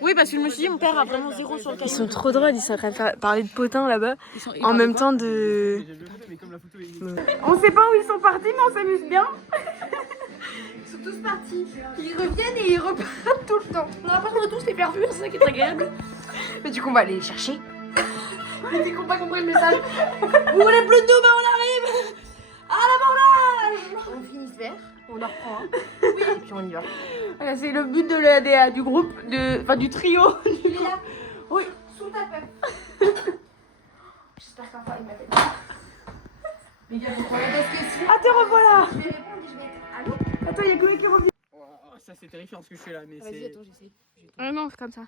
Oui, parce que je me suis dit, mon père a vraiment zéro sur le cahier. Ils sont trop drôles, ils sont en train de parler de potins là-bas. En même temps de... On sait pas où ils sont partis, mais on s'amuse bien. Ils sont tous partis. Ils reviennent et ils repartent tout le temps. On a l'impression de tous les faire fuir, c'est ça qui est très agréable. Mais du coup, on va aller les chercher. Les filles qui n'ont pas compris le message. Vous voulez plus de nous, ben on arrive. À l'abordage. On finit ce verre, on en reprend un. Oui, et puis on y va. Voilà, c'est le but du groupe, enfin du trio. Il est là. Oui. Sous ta peur. J'espère qu'un fois il m'appelle. Les gars, vous croyez parce que si. Ah, te revoilà. Je vais répondre et je vais être. Allô. Attends, il y a Chloé qui revient. Oh, ça c'est terrifiant ce que je fais là, mais Vas-y, c'est. attends, j'essaie. Ah non, c'est comme ça.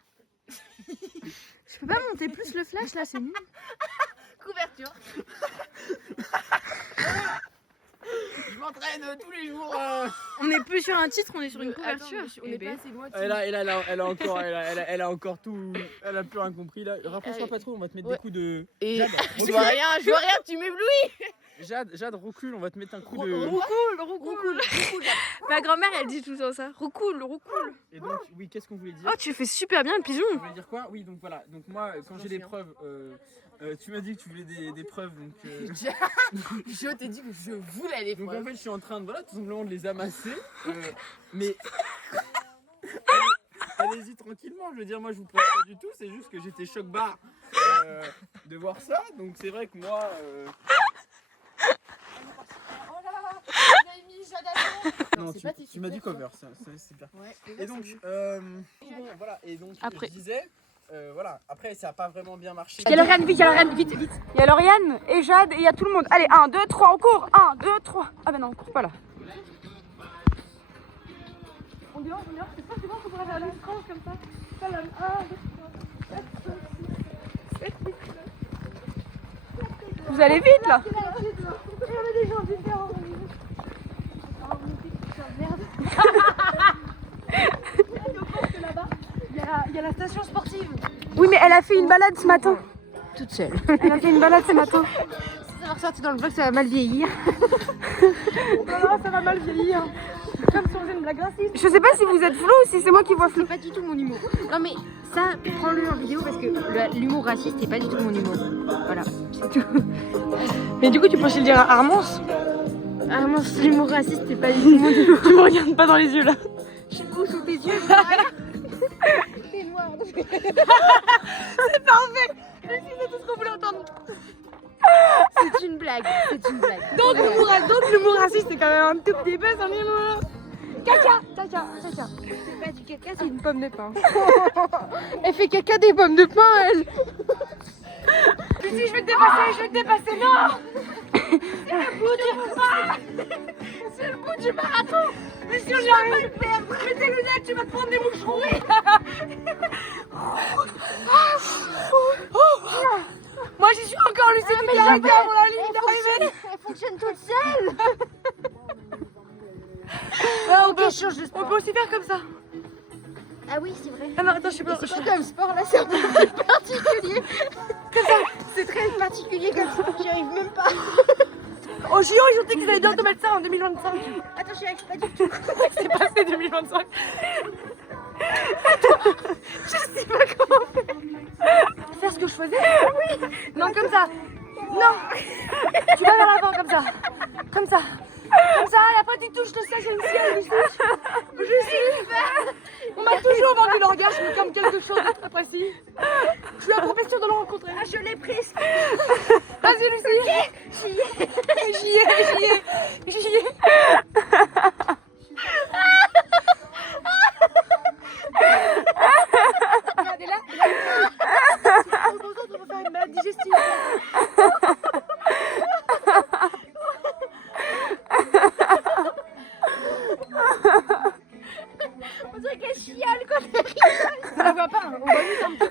Je peux pas monter plus le flash là, c'est nul. Couverture. Je m'entraîne tous les jours. On n'est plus sur un titre, on est sur une couverture. On n'est pas assez loin. Elle a encore tout. Elle a plus rien compris là. Rapproche-toi pas trop, on va te mettre des coups de. Et Jade, je vois rien, tu m'éblouis. Jade, recule, on va te mettre un coup de. Roucoule. Ma grand-mère elle dit tout le temps ça. Roucoule. Et donc, oui, qu'est-ce qu'on voulait dire? Oh, tu fais super bien le pigeon. On voulait dire quoi? Oui, donc voilà. Donc moi, quand j'ai des preuves, tu m'as dit que tu voulais des preuves, donc. Je t'ai dit que je voulais les Donc preuves. en fait, je suis en train de, tout simplement de les amasser. Mais allez-y tranquillement. Je veux dire, moi, je vous presse pas du tout. C'est juste que j'étais choc-barre de voir ça. Donc c'est vrai que moi. Non, tu m'as dit cover, c'est bien. Et donc, voilà. Et donc, Après. je disais. Voilà, après ça a pas vraiment bien marché. Il y a Lauriane, vite. Il y a Lauriane et Jade et il y a tout le monde. Allez, 1, 2, 3, on court. 1, 2, 3. Ah bah non, on court pas là. On dit non, c'est bon, on pourrait faire la tranche comme ça. Ça là, 1, 2, 3, 4, 5, 6, 7, 8, 9. Vous allez vite là. Il y avait des gens différents. Il y a la station sportive. Oui, mais elle a fait une balade ce matin. Toute seule. Elle a fait une balade ce matin. Si ça va ressortir dans le vlog, ça va mal vieillir. Non, ça va mal vieillir. Comme si on faisait une blague raciste. Je sais pas si vous êtes flou ou si c'est moi qui vois flou. C'est pas du tout mon humour. Non mais ça, prends-le en vidéo parce que l'humour raciste, c'est pas du tout mon humour. Voilà, c'est tout. Mais du coup, tu pourrais le dire à Armance. Armance, l'humour raciste, c'est pas du tout mon humour. Tu me regardes pas dans les yeux là. Je suis où sous tes yeux? C'est noir. C'est parfait. C'est tout ce qu'on voulait entendre. C'est une blague, c'est une blague. Donc l'humour raciste, c'est quand même un tout petit peu son humour. Caca. C'est pas du caca, C'est une pomme de pain. Elle fait caca des pommes de pain, elle. Lucie, je vais te dépasser, non. C'est le bout du marathon. Lucie, on va pas le perdre. Mets tes lunettes, tu vas te prendre des moucherons. Moi, j'y suis encore, Lucie, tu m'as arrêté avant la ligne d'arrivée. Elle fonctionne toute seule. On peut aussi faire comme ça. Ah oui, c'est vrai. Ah non, attends, je sais pas. C'est pas comme sport là, c'est un peu particulier. Comme ça, c'est très particulier comme ça, j'y arrive même pas. Au JO, ils ont dit qu'ils allaient bientôt mettre ça en 2025. Attends, j'y arrive pas du tout. C'est passé 2025. Je sais pas comment faire. Faire ce que je faisais? Oui. Non, comme ça. Non. Tu vas vers l'avant, comme ça. Comme ça. Comme ça, et après tu touches le ciel, je suis. On m'a toujours vendu l'orgasme comme quelque chose de très précis. Je suis la profession de le rencontrer. Ah, je l'ai prise. Vas-y, Lucie. J'y ai. Regardez là. On va faire une balade digestive. On dirait qu'elle chiale quand elle On la voit pas, on voit juste un peu.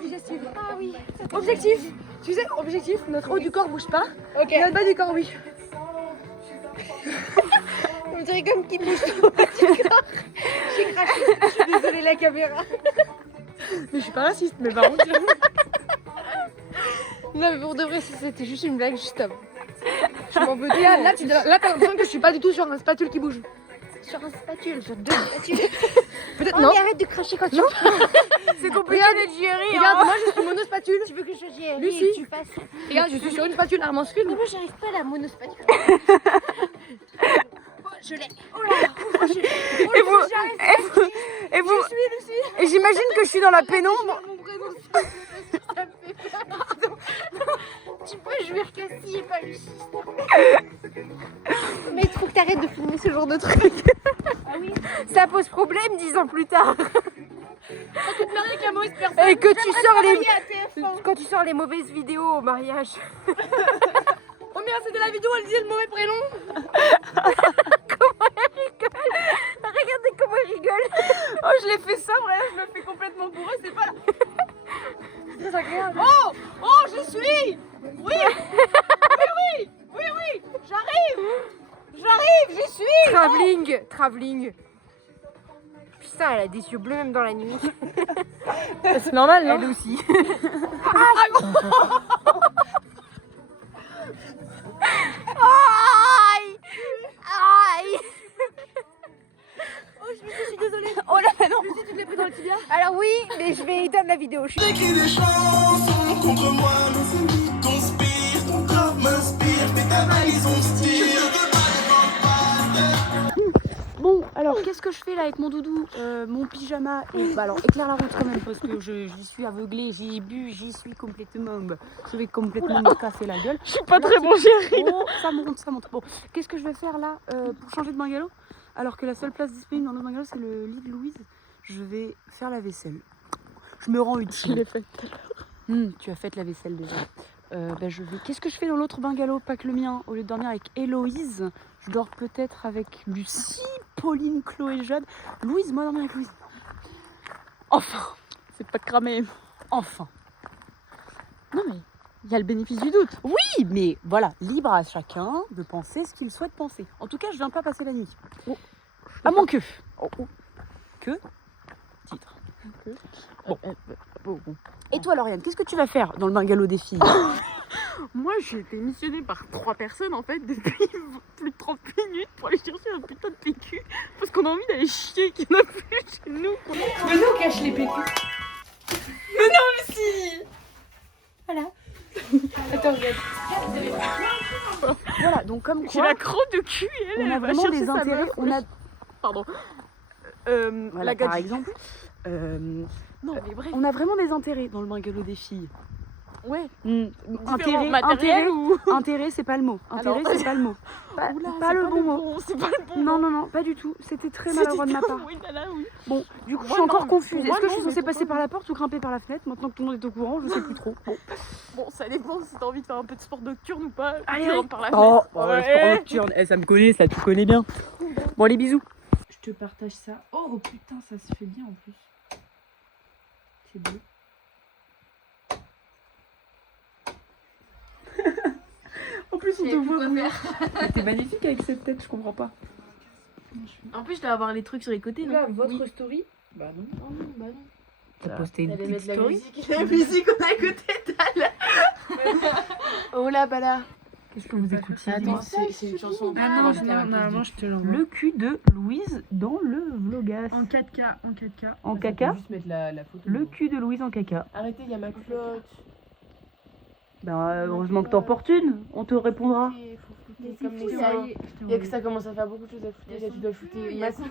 Digestive. Ah oui. Objectif. Tu sais, objectif, notre haut du corps bouge pas. Ok. Notre bas du corps, oui. On dirait comme qui bouge tout le bas du corps. J'ai craché. Je suis désolée, la caméra. Mais je suis pas raciste, mais par contre. Non, mais pour de vrai, c'était juste une blague, juste avant. Je m'en veux. Là, t'as l'impression que je suis pas du tout sur un spatule qui bouge. Sur un spatule, sur deux spatules. Peut-être non. Mais arrête de cracher quand tu parles. C'est compliqué d'être Jerry. Regarde, moi je suis monospatule. Tu veux que je sois Jerry Lucie. Et que tu fasses. Regarde, je suis sur une spatule, Armand se filme. Mais moi j'arrive pas à la monospatule. Je l'ai. Oh là. Et vous. Et j'imagine que je suis dans la pénombre. Mon prénom, ça me fait peur. Pardon. Tu peux jouer Cassie et pas Lucie. Mais il faut que t'arrêtes de filmer ce genre de truc. Ah oui. Ça pose problème 10 ans plus tard. Et que tu sors quand tu sors les mauvaises vidéos au mariage. Oh merde, c'était la vidéo, elle disait le mauvais prénom. Comment elle rigole. Regardez comment elle rigole. Oh, je l'ai fait ça, bref, je me fais complètement bourrer, c'est pas là. C'est très agréable. Oh, je suis. Oui. Oui, j'arrive, j'y suis. Travelling. Putain, elle a des yeux bleus même dans la nuit. C'est normal, non? Elle aussi. Aïe. Oh, je suis désolée. Oh là, non. Lucie, tu me l'as pris dans le tibia? Alors oui, mais je vais éteindre la vidéo. J'écris des chansons contre moi, mes ennemis conspirent, ton corps m'inspire, mais ta valise on se tire. Bon, alors qu'est-ce que je fais là avec mon doudou, mon pyjama et alors éclaire la route quand même parce que j'y suis aveuglée, j'y bu, j'y suis complètement, je vais complètement me casser la gueule. Je suis pas très bon chérie. Oh, ça monte. Bon, qu'est-ce que je vais faire là pour changer de bungalow alors que la seule place disponible dans le bungalow c'est le lit de Louise. Je vais faire la vaisselle. Je me rends utile. Je l'ai faite tout à l'heure. Tu as fait la vaisselle déjà. Je vais. Qu'est-ce que je fais dans l'autre bungalow, pas que le mien? Au lieu de dormir avec Héloïse, je dors peut-être avec Lucie, Pauline, Chloé, Jade. Louise, moi dormir avec Louise. Enfin, c'est pas cramé. Enfin. Non mais, il y a le bénéfice du doute. Oui, mais voilà, libre à chacun de penser ce qu'il souhaite penser. En tout cas, je viens pas passer la nuit. À mon queue. Que titre. Bon. Et toi, Lauriane, qu'est-ce que tu vas faire dans le bungalow des filles? Moi, j'ai été missionnée par 3 personnes en fait depuis plus de 30 minutes pour aller chercher un putain de PQ parce qu'on a envie d'aller chier qu'il n'y en a plus chez nous. Mais nous, on cache les PQ. Mais non, mais si. Voilà. Attends, regarde. Voilà, donc comme quoi... J'ai la crotte de cul et elle a va vraiment chercher des sa intérêts. meuf. On a... Pardon. Voilà, par exemple. Non, mais bref. On a vraiment des intérêts dans le bungalow des filles. Ouais. Intérêt, c'est pas le mot. Intérêt, c'est pas le mot. Pas le bon mot. C'est pas le bon mot. Non, pas du tout. C'était très maladroit de ma part. Oui. Bon, du coup, je suis encore confuse. Est-ce que je suis censée passer par la porte ou grimper par la fenêtre? Maintenant que tout le monde est au courant, je sais plus trop. Bon, ça dépend si t'as envie de faire un peu de sport nocturne ou pas. Allez, tu rentres par la Oh, fenêtre. sport nocturne. Ça me connaît, ça, tu connais bien. Bon, allez, bisous. Je te partage ça. Oh putain, ça se fait bien en plus. C'est beau. En plus, on te voit. T'es magnifique avec cette tête, je comprends pas. En plus, je dois avoir les trucs sur les côtés. Là, votre story. Bah non. Bah non. T'as posté une petite La story. musique qu'on a écoutée tout à l'heure. Oh là, bah là. Qu'est-ce que vous écoutiez? Attends, c'est une chanson. Ah non, normalement, je te l'envoie. Le cul de Louise dans le vlogas. En 4K. En caca. Juste mettre la photo. Le cul de Louise en caca. Arrêtez, il y a ma culotte. Bah heureusement que t'emportunes, on te répondra. Il y a que ça commence à faire beaucoup de choses à foutre. Là, tu dois foutre. Ouais, C'est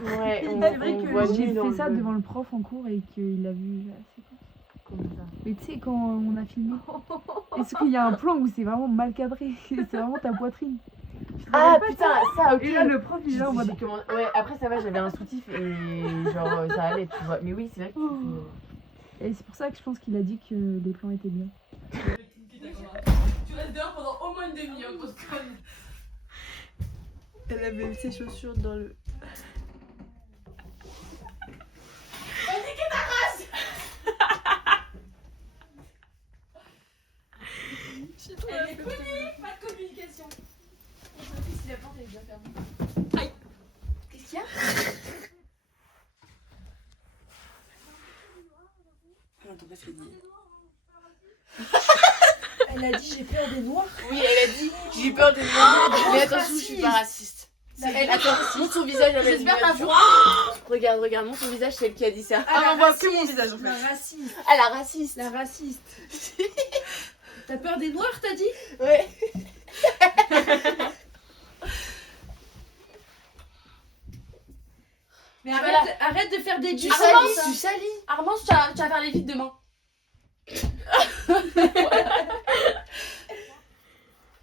vrai que j'ai fait ça devant le prof en cours et qu'il a vu la séquence. Comment ça? Mais tu sais, quand on a filmé, est-ce qu'il y a un plan où c'est vraiment mal cadré? C'est vraiment ta poitrine. Ah putain, ça, ok. Et là, le prof, il est là en mode. Ouais, après ça va, j'avais un soutif et genre ça allait, tu vois. Mais oui, c'est vrai que Et c'est pour ça que je pense qu'il a dit que les plans étaient bien. Tu restes dehors pendant au moins une demi-heure, parce que... Elle avait ses chaussures dans le... Vas-y, qu'est ta race. ton ref, il dit. Elle a dit j'ai peur des noirs. Oui, elle a dit j'ai peur des noirs. Mais attention, je suis pas raciste. Attends, montre son visage avec J'espère le ta jour. voix. Regarde, montre son visage, c'est elle qui a dit ça. Ah, on voit que mon visage en fait. La raciste. Ah, la raciste. La raciste. T'as peur des noirs, t'as dit? Ouais. Mais arrête de faire des Tu gestes. salis. Armand, tu vas faire les vides demain.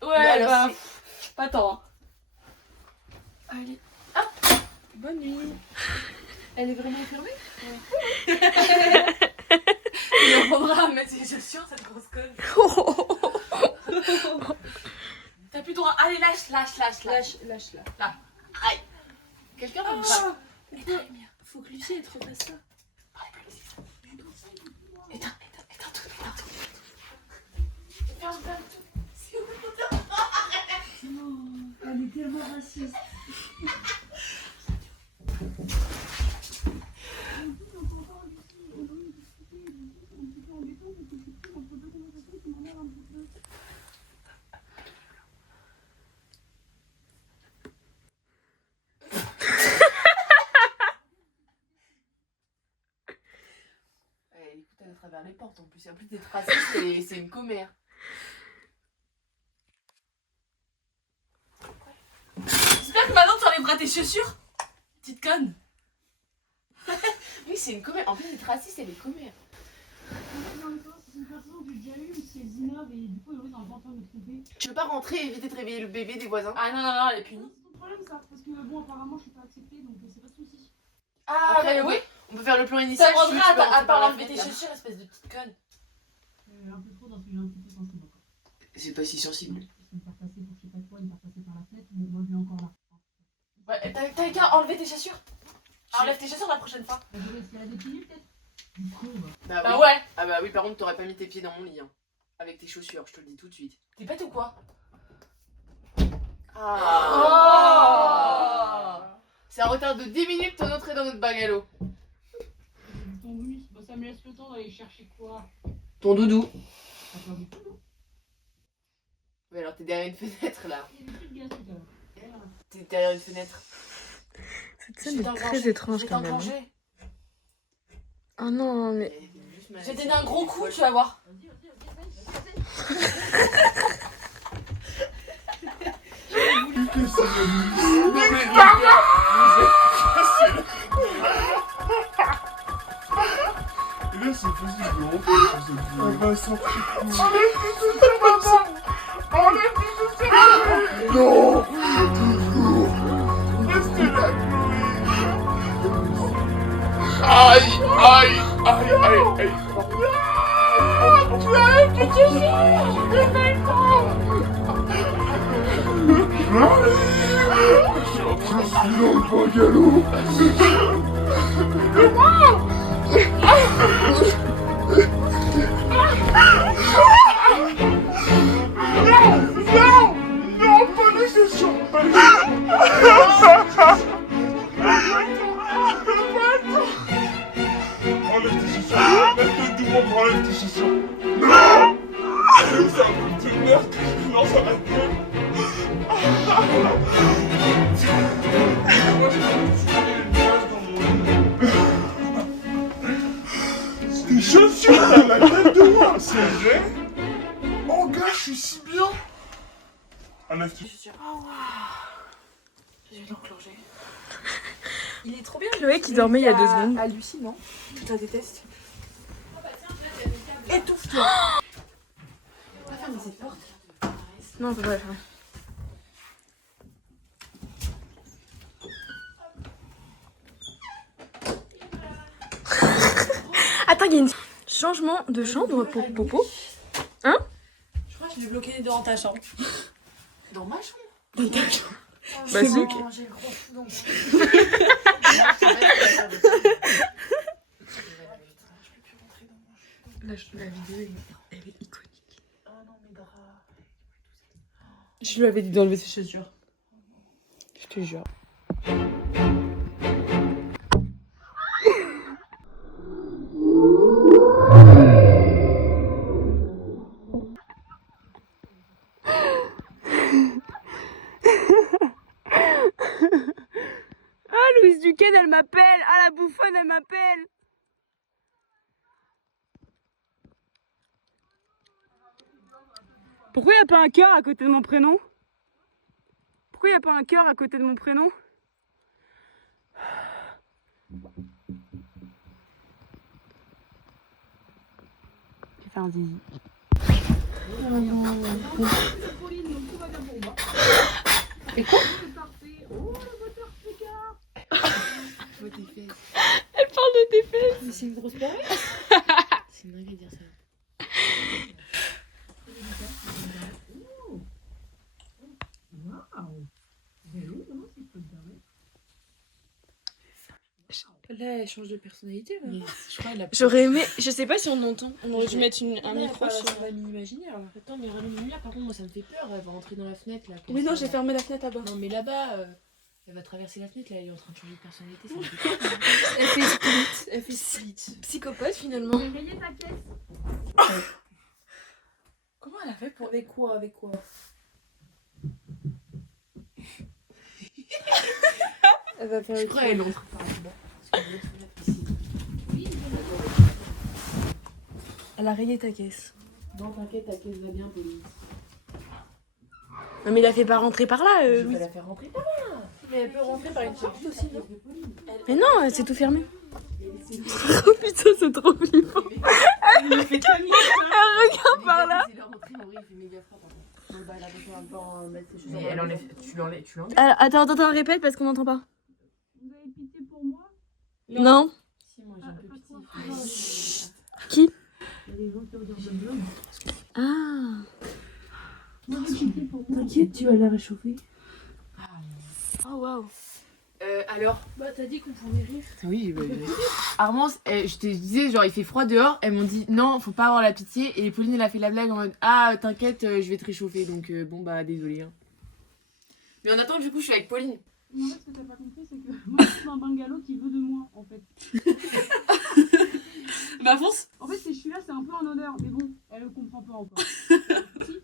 Ouais, bah, pas tant. Allez. Ah. Bonne nuit. Elle est vraiment fermée? Il reprendra à mettre ses chaussures, cette grosse conne. T'as plus droit. Allez, lâche. Lâche là. Là. Aïe. Quelqu'un va me grave. Faut que Lucie elle te refasse ça. Éteins tout. C'est où Non, elle est tellement raciste. Elle écoute à travers les portes en plus. En plus d'être raciste, c'est une commère. J'espère que maintenant tu enlèveras tes chaussures. Petite conne. Oui, c'est une commère. En plus d'être raciste, elle est commère. Tu veux pas rentrer et éviter de réveiller le bébé des voisins? Ah non, elle est punie. C'est ton problème ça, parce que bon, apparemment je suis pas acceptée donc c'est pas de soucis. Ah, Après, oui. On peut faire le plan initial. Ça rendra à part enlever tes chaussures. chaussures, espèce de petite conne. Un peu trop d'un sujet un petit peu sensible encore. C'est pas si sensible. Il me faire passer pour je sais pas quoi, il me faire passer par la fenêtre, mais moi je l'ai encore là. Ouais, t'as qu'à enlever tes chaussures. Enlève tes chaussures la prochaine fois. Je vais escalader des pieds peut-être. Bah ouais. Ah bah oui, par contre, t'aurais pas mis tes pieds dans mon lit. Hein. Avec tes chaussures, je te le dis tout de suite. T'es bête ou quoi? Ah. Ça retarde de 10 minutes ton entrée dans notre bungalow. Ton oui, bah, ça me laisse le temps d'aller chercher quoi? Ton doudou. T'as peur du tout, non? Oui, alors t'es derrière une fenêtre là. Il y a des trucs gaz tout à l'heure. T'es derrière une fenêtre. Cette scène est très étrange quand même. Hein. Oh non, mais. Je vais te donner un gros coup, tu vas voir. Et là, c'est possible de rentrer sur cette vidéo. Elle va sortir. Enlève tes chaussures. Non. Toujours. Restez là, Chloé. Aïe. Tu enlèves tes chaussures. Je suis en train de dans le bungalow. Non, pas les chaussures. Enlève tes chaussures. Maintenant, devant, enlève tes chaussures. Non. C'est un peu de merde que je lance à la gueule. Moi, j'ai des chaussures à la tête de moi, c'est vrai? Oh gars, je suis si bien. Enlève tes chaussures. Je vais l'enclencher. Il est trop bien. Chloé qui dormait il y a 2 secondes. Hallucinant. Je la déteste. Étouffe-toi. On va fermer cette porte. Non, c'est pas vrai. Attends, il y a une changement de chambre pour Popo. Hein? Je crois que je vais bloquer les deux dans ta chambre. Dans ma chambre. Dans ta chambre. Bah C'est si. ok. J'ai le gros fou donc. La vidéo, elle est iconique. Je lui avais dit d'enlever ses chaussures. Je te jure. m'appelle. Ah, la bouffonne, elle m'appelle. Pourquoi il n'y a pas un cœur à côté de mon prénom? Pourquoi il n'y a pas un cœur à côté de mon prénom? Je vais faire un zizi. Et quoi? Elle parle de tes fesses. Mais c'est une grosse soirée. C'est une dinguerie de dire ça. Là, elle change de personnalité. Là. Je crois qu'elle a... J'aurais aimé, je sais pas si on entend, on aurait dû mettre un micro sur... Ça va m'imaginer. Alors attends, mais rallume la lumière, par contre, moi ça me fait peur. Elle va rentrer dans la fenêtre là. Mais non, j'ai fermé la fenêtre là-bas. Non, mais là-bas, elle va traverser la fenêtre là, elle est en train de changer de personnalité. Ça me fait peur. Elle fait split, elle fait split. Psychopathe finalement. Rayez ta caisse. Comment elle a fait pour. Avec quoi? Avec quoi? Elle va faire Je crois qu'elle entre par là-bas. Elle a rayé ta caisse. Non, t'inquiète, ta caisse va bien, Pauline. Non mais il a fait pas rentrer par là, Je oui. vais la faire rentrer par là. Mais elle peut rentrer par une porte aussi, non? Mais non, c'est tout fermé. Oh putain, c'est trop flippant. Elle regarde par là. Mais elle enlève, tu l'enlèves. Attends, répète parce qu'on n'entend pas. Vous avez pitié pour moi? Non. Si, moi j'ai un peu pitié. Qui? Les gens qui regardent le blog. Ah. T'inquiète, tu vas la réchauffer. Oh waouh. Alors, Bah, t'as dit qu'on pouvait rire. oui, Armand, je te disais, genre il fait froid dehors, elles m'ont dit non, faut pas avoir la pitié, et Pauline elle a fait la blague en mode ah t'inquiète, je vais te réchauffer, donc bon bah désolé. Hein. Mais en attendant, du coup, je suis avec Pauline. Mais en fait, ce que t'as pas compris, c'est que moi, c'est un bungalow qui veut de moi, en fait. Bah fonce. En fait, si je suis là, c'est un peu en odeur, mais bon, elle le comprend pas encore. Si,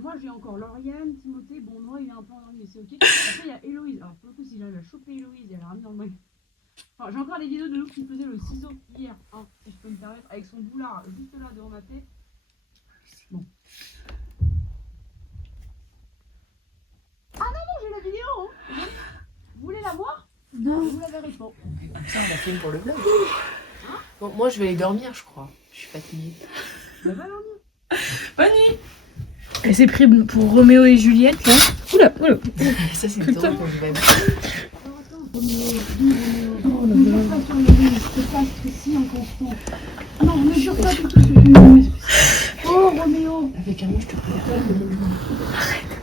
moi, j'ai encore Lauriane, Timothée, bon, Noah, il est un peu endormi, mais c'est ok. Après, il y a Héloïse. Alors, pour le coup, si j'arrive à choper Héloïse et à la ramener dans le magasin. Enfin, j'ai encore les vidéos de l'autre qui faisait le ciseau hier, hein, si je peux me permettre, avec son boulard juste là devant ma tête. Bon. Ah non, non, j'ai la vidéo, hein. Vous voulez la voir? Non. Vous la verrez pas. Ça, on la filme pour le vlog. Bon, moi je vais aller dormir, je crois. Je suis fatiguée. Bah, va dormir. Bonne nuit. Elle s'est pris pour Roméo et Juliette là. Oula. Ça, c'est drôle pour le vlog. Non, ne jure pas tout. Oh, Roméo. Avec un mot, je te regarde.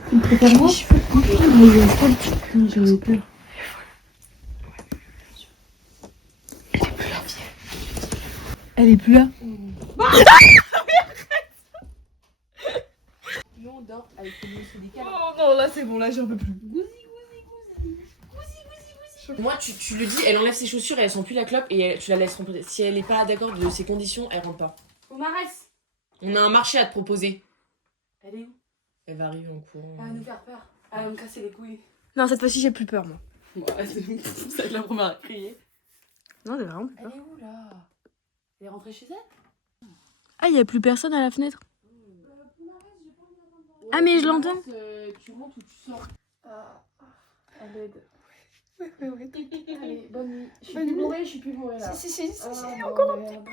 Tu me prépares moi? J'avais peur. Elle est plus là. Nous on dort avec le nez sous des câbles. Oh non, là c'est bon, là j'en peux plus. Moi, tu le dis, elle enlève ses chaussures et elle sent plus la clope et tu la laisses rentrer. Si elle est pas d'accord de ses conditions, elle rentre pas. Omarès. On a un marché à te proposer. Elle est où? Elle va arriver en courant. Elle va nous faire peur. Elle va me casser les couilles. Non, cette fois-ci j'ai plus peur moi. Bon, c'est ça que la première à crier. Non, j'ai vraiment plus Elle peur. est où là? Elle est rentrée chez elle? Ah, il y a plus personne à la fenêtre. Ah, mais je l'entends. Tu rentres ou tu sors? À l'aide. Allez, bonne nuit. Je suis plus bourrée, je suis plus bourrée là. Si, encore un petit peu.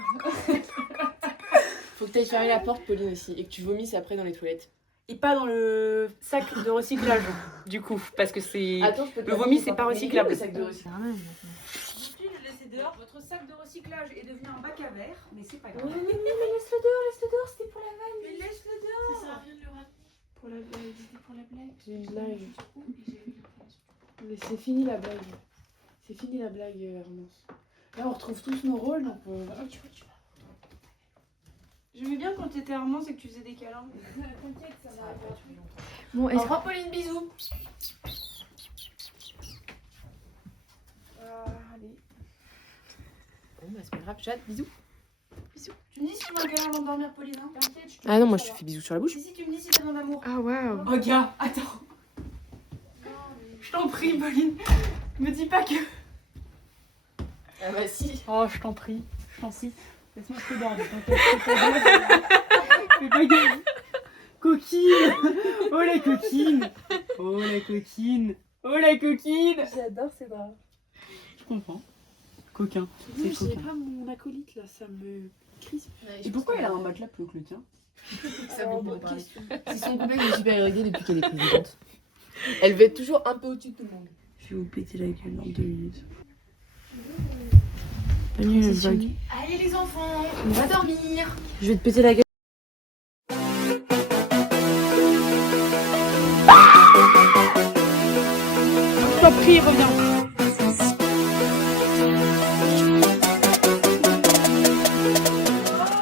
Faut que tu ailles fermer la porte, Pauline, aussi, et que tu vomisses après dans les toilettes. Et pas dans le sac de recyclage, du coup, parce que c'est... Le vomi, c'est pas recyclable. Le sac de recyclage. Je l'ai laissé dehors. Votre sac de recyclage est devenu un bac à verre, mais c'est pas grave. Mais laisse-le dehors, c'était pour la vanne. Mais laisse-le dehors. Ça sert à rien de le ramener. Pour la blague, c'était pour la blague. C'est une blague. Mais c'est fini la blague. C'est fini la blague, Hermance. Là, on retrouve tous nos rôles, donc... tu vois. J'aimais bien quand t'étais Armand, c'est que tu faisais des câlins. T'inquiète, ça va pas durer longtemps. Bon, Au revoir, Pauline, bisous. Allez. Bon, bah c'est pas grave, chat, bisous. Bisous. Tu me dis si tu m'as un câlin avant de dormir, Pauline, hein? T'inquiète, je te Ah non, moi je te fais bisous sur la bouche. Si, tu me dis si t'as besoin d'amour. Ah, waouh. Oh, gars, attends. Je t'en prie, Pauline. Me dis pas que... Ah bah si. Oh, je t'en prie. Laisse-moi te regarder. Fais pas gaffe. Coquine. Oh la coquine. Oh la coquine. Oh la coquine. J'adore ces draps. Je comprends. Coquin. C'est C'est coquin. pas mon acolyte là, ça me crispe. Et pourquoi elle a un matelas plus haut que le tien? Ça vaut beaucoup parler. C'est son couplet de supériorité depuis qu'elle est présidente. Elle veut être toujours un peu au-dessus de tout le monde. Je vais vous péter la gueule dans 2 minutes. Allez, le vlog. Allez les enfants, on va dormir. Je vais te péter la gueule. Je t'en prie, reviens.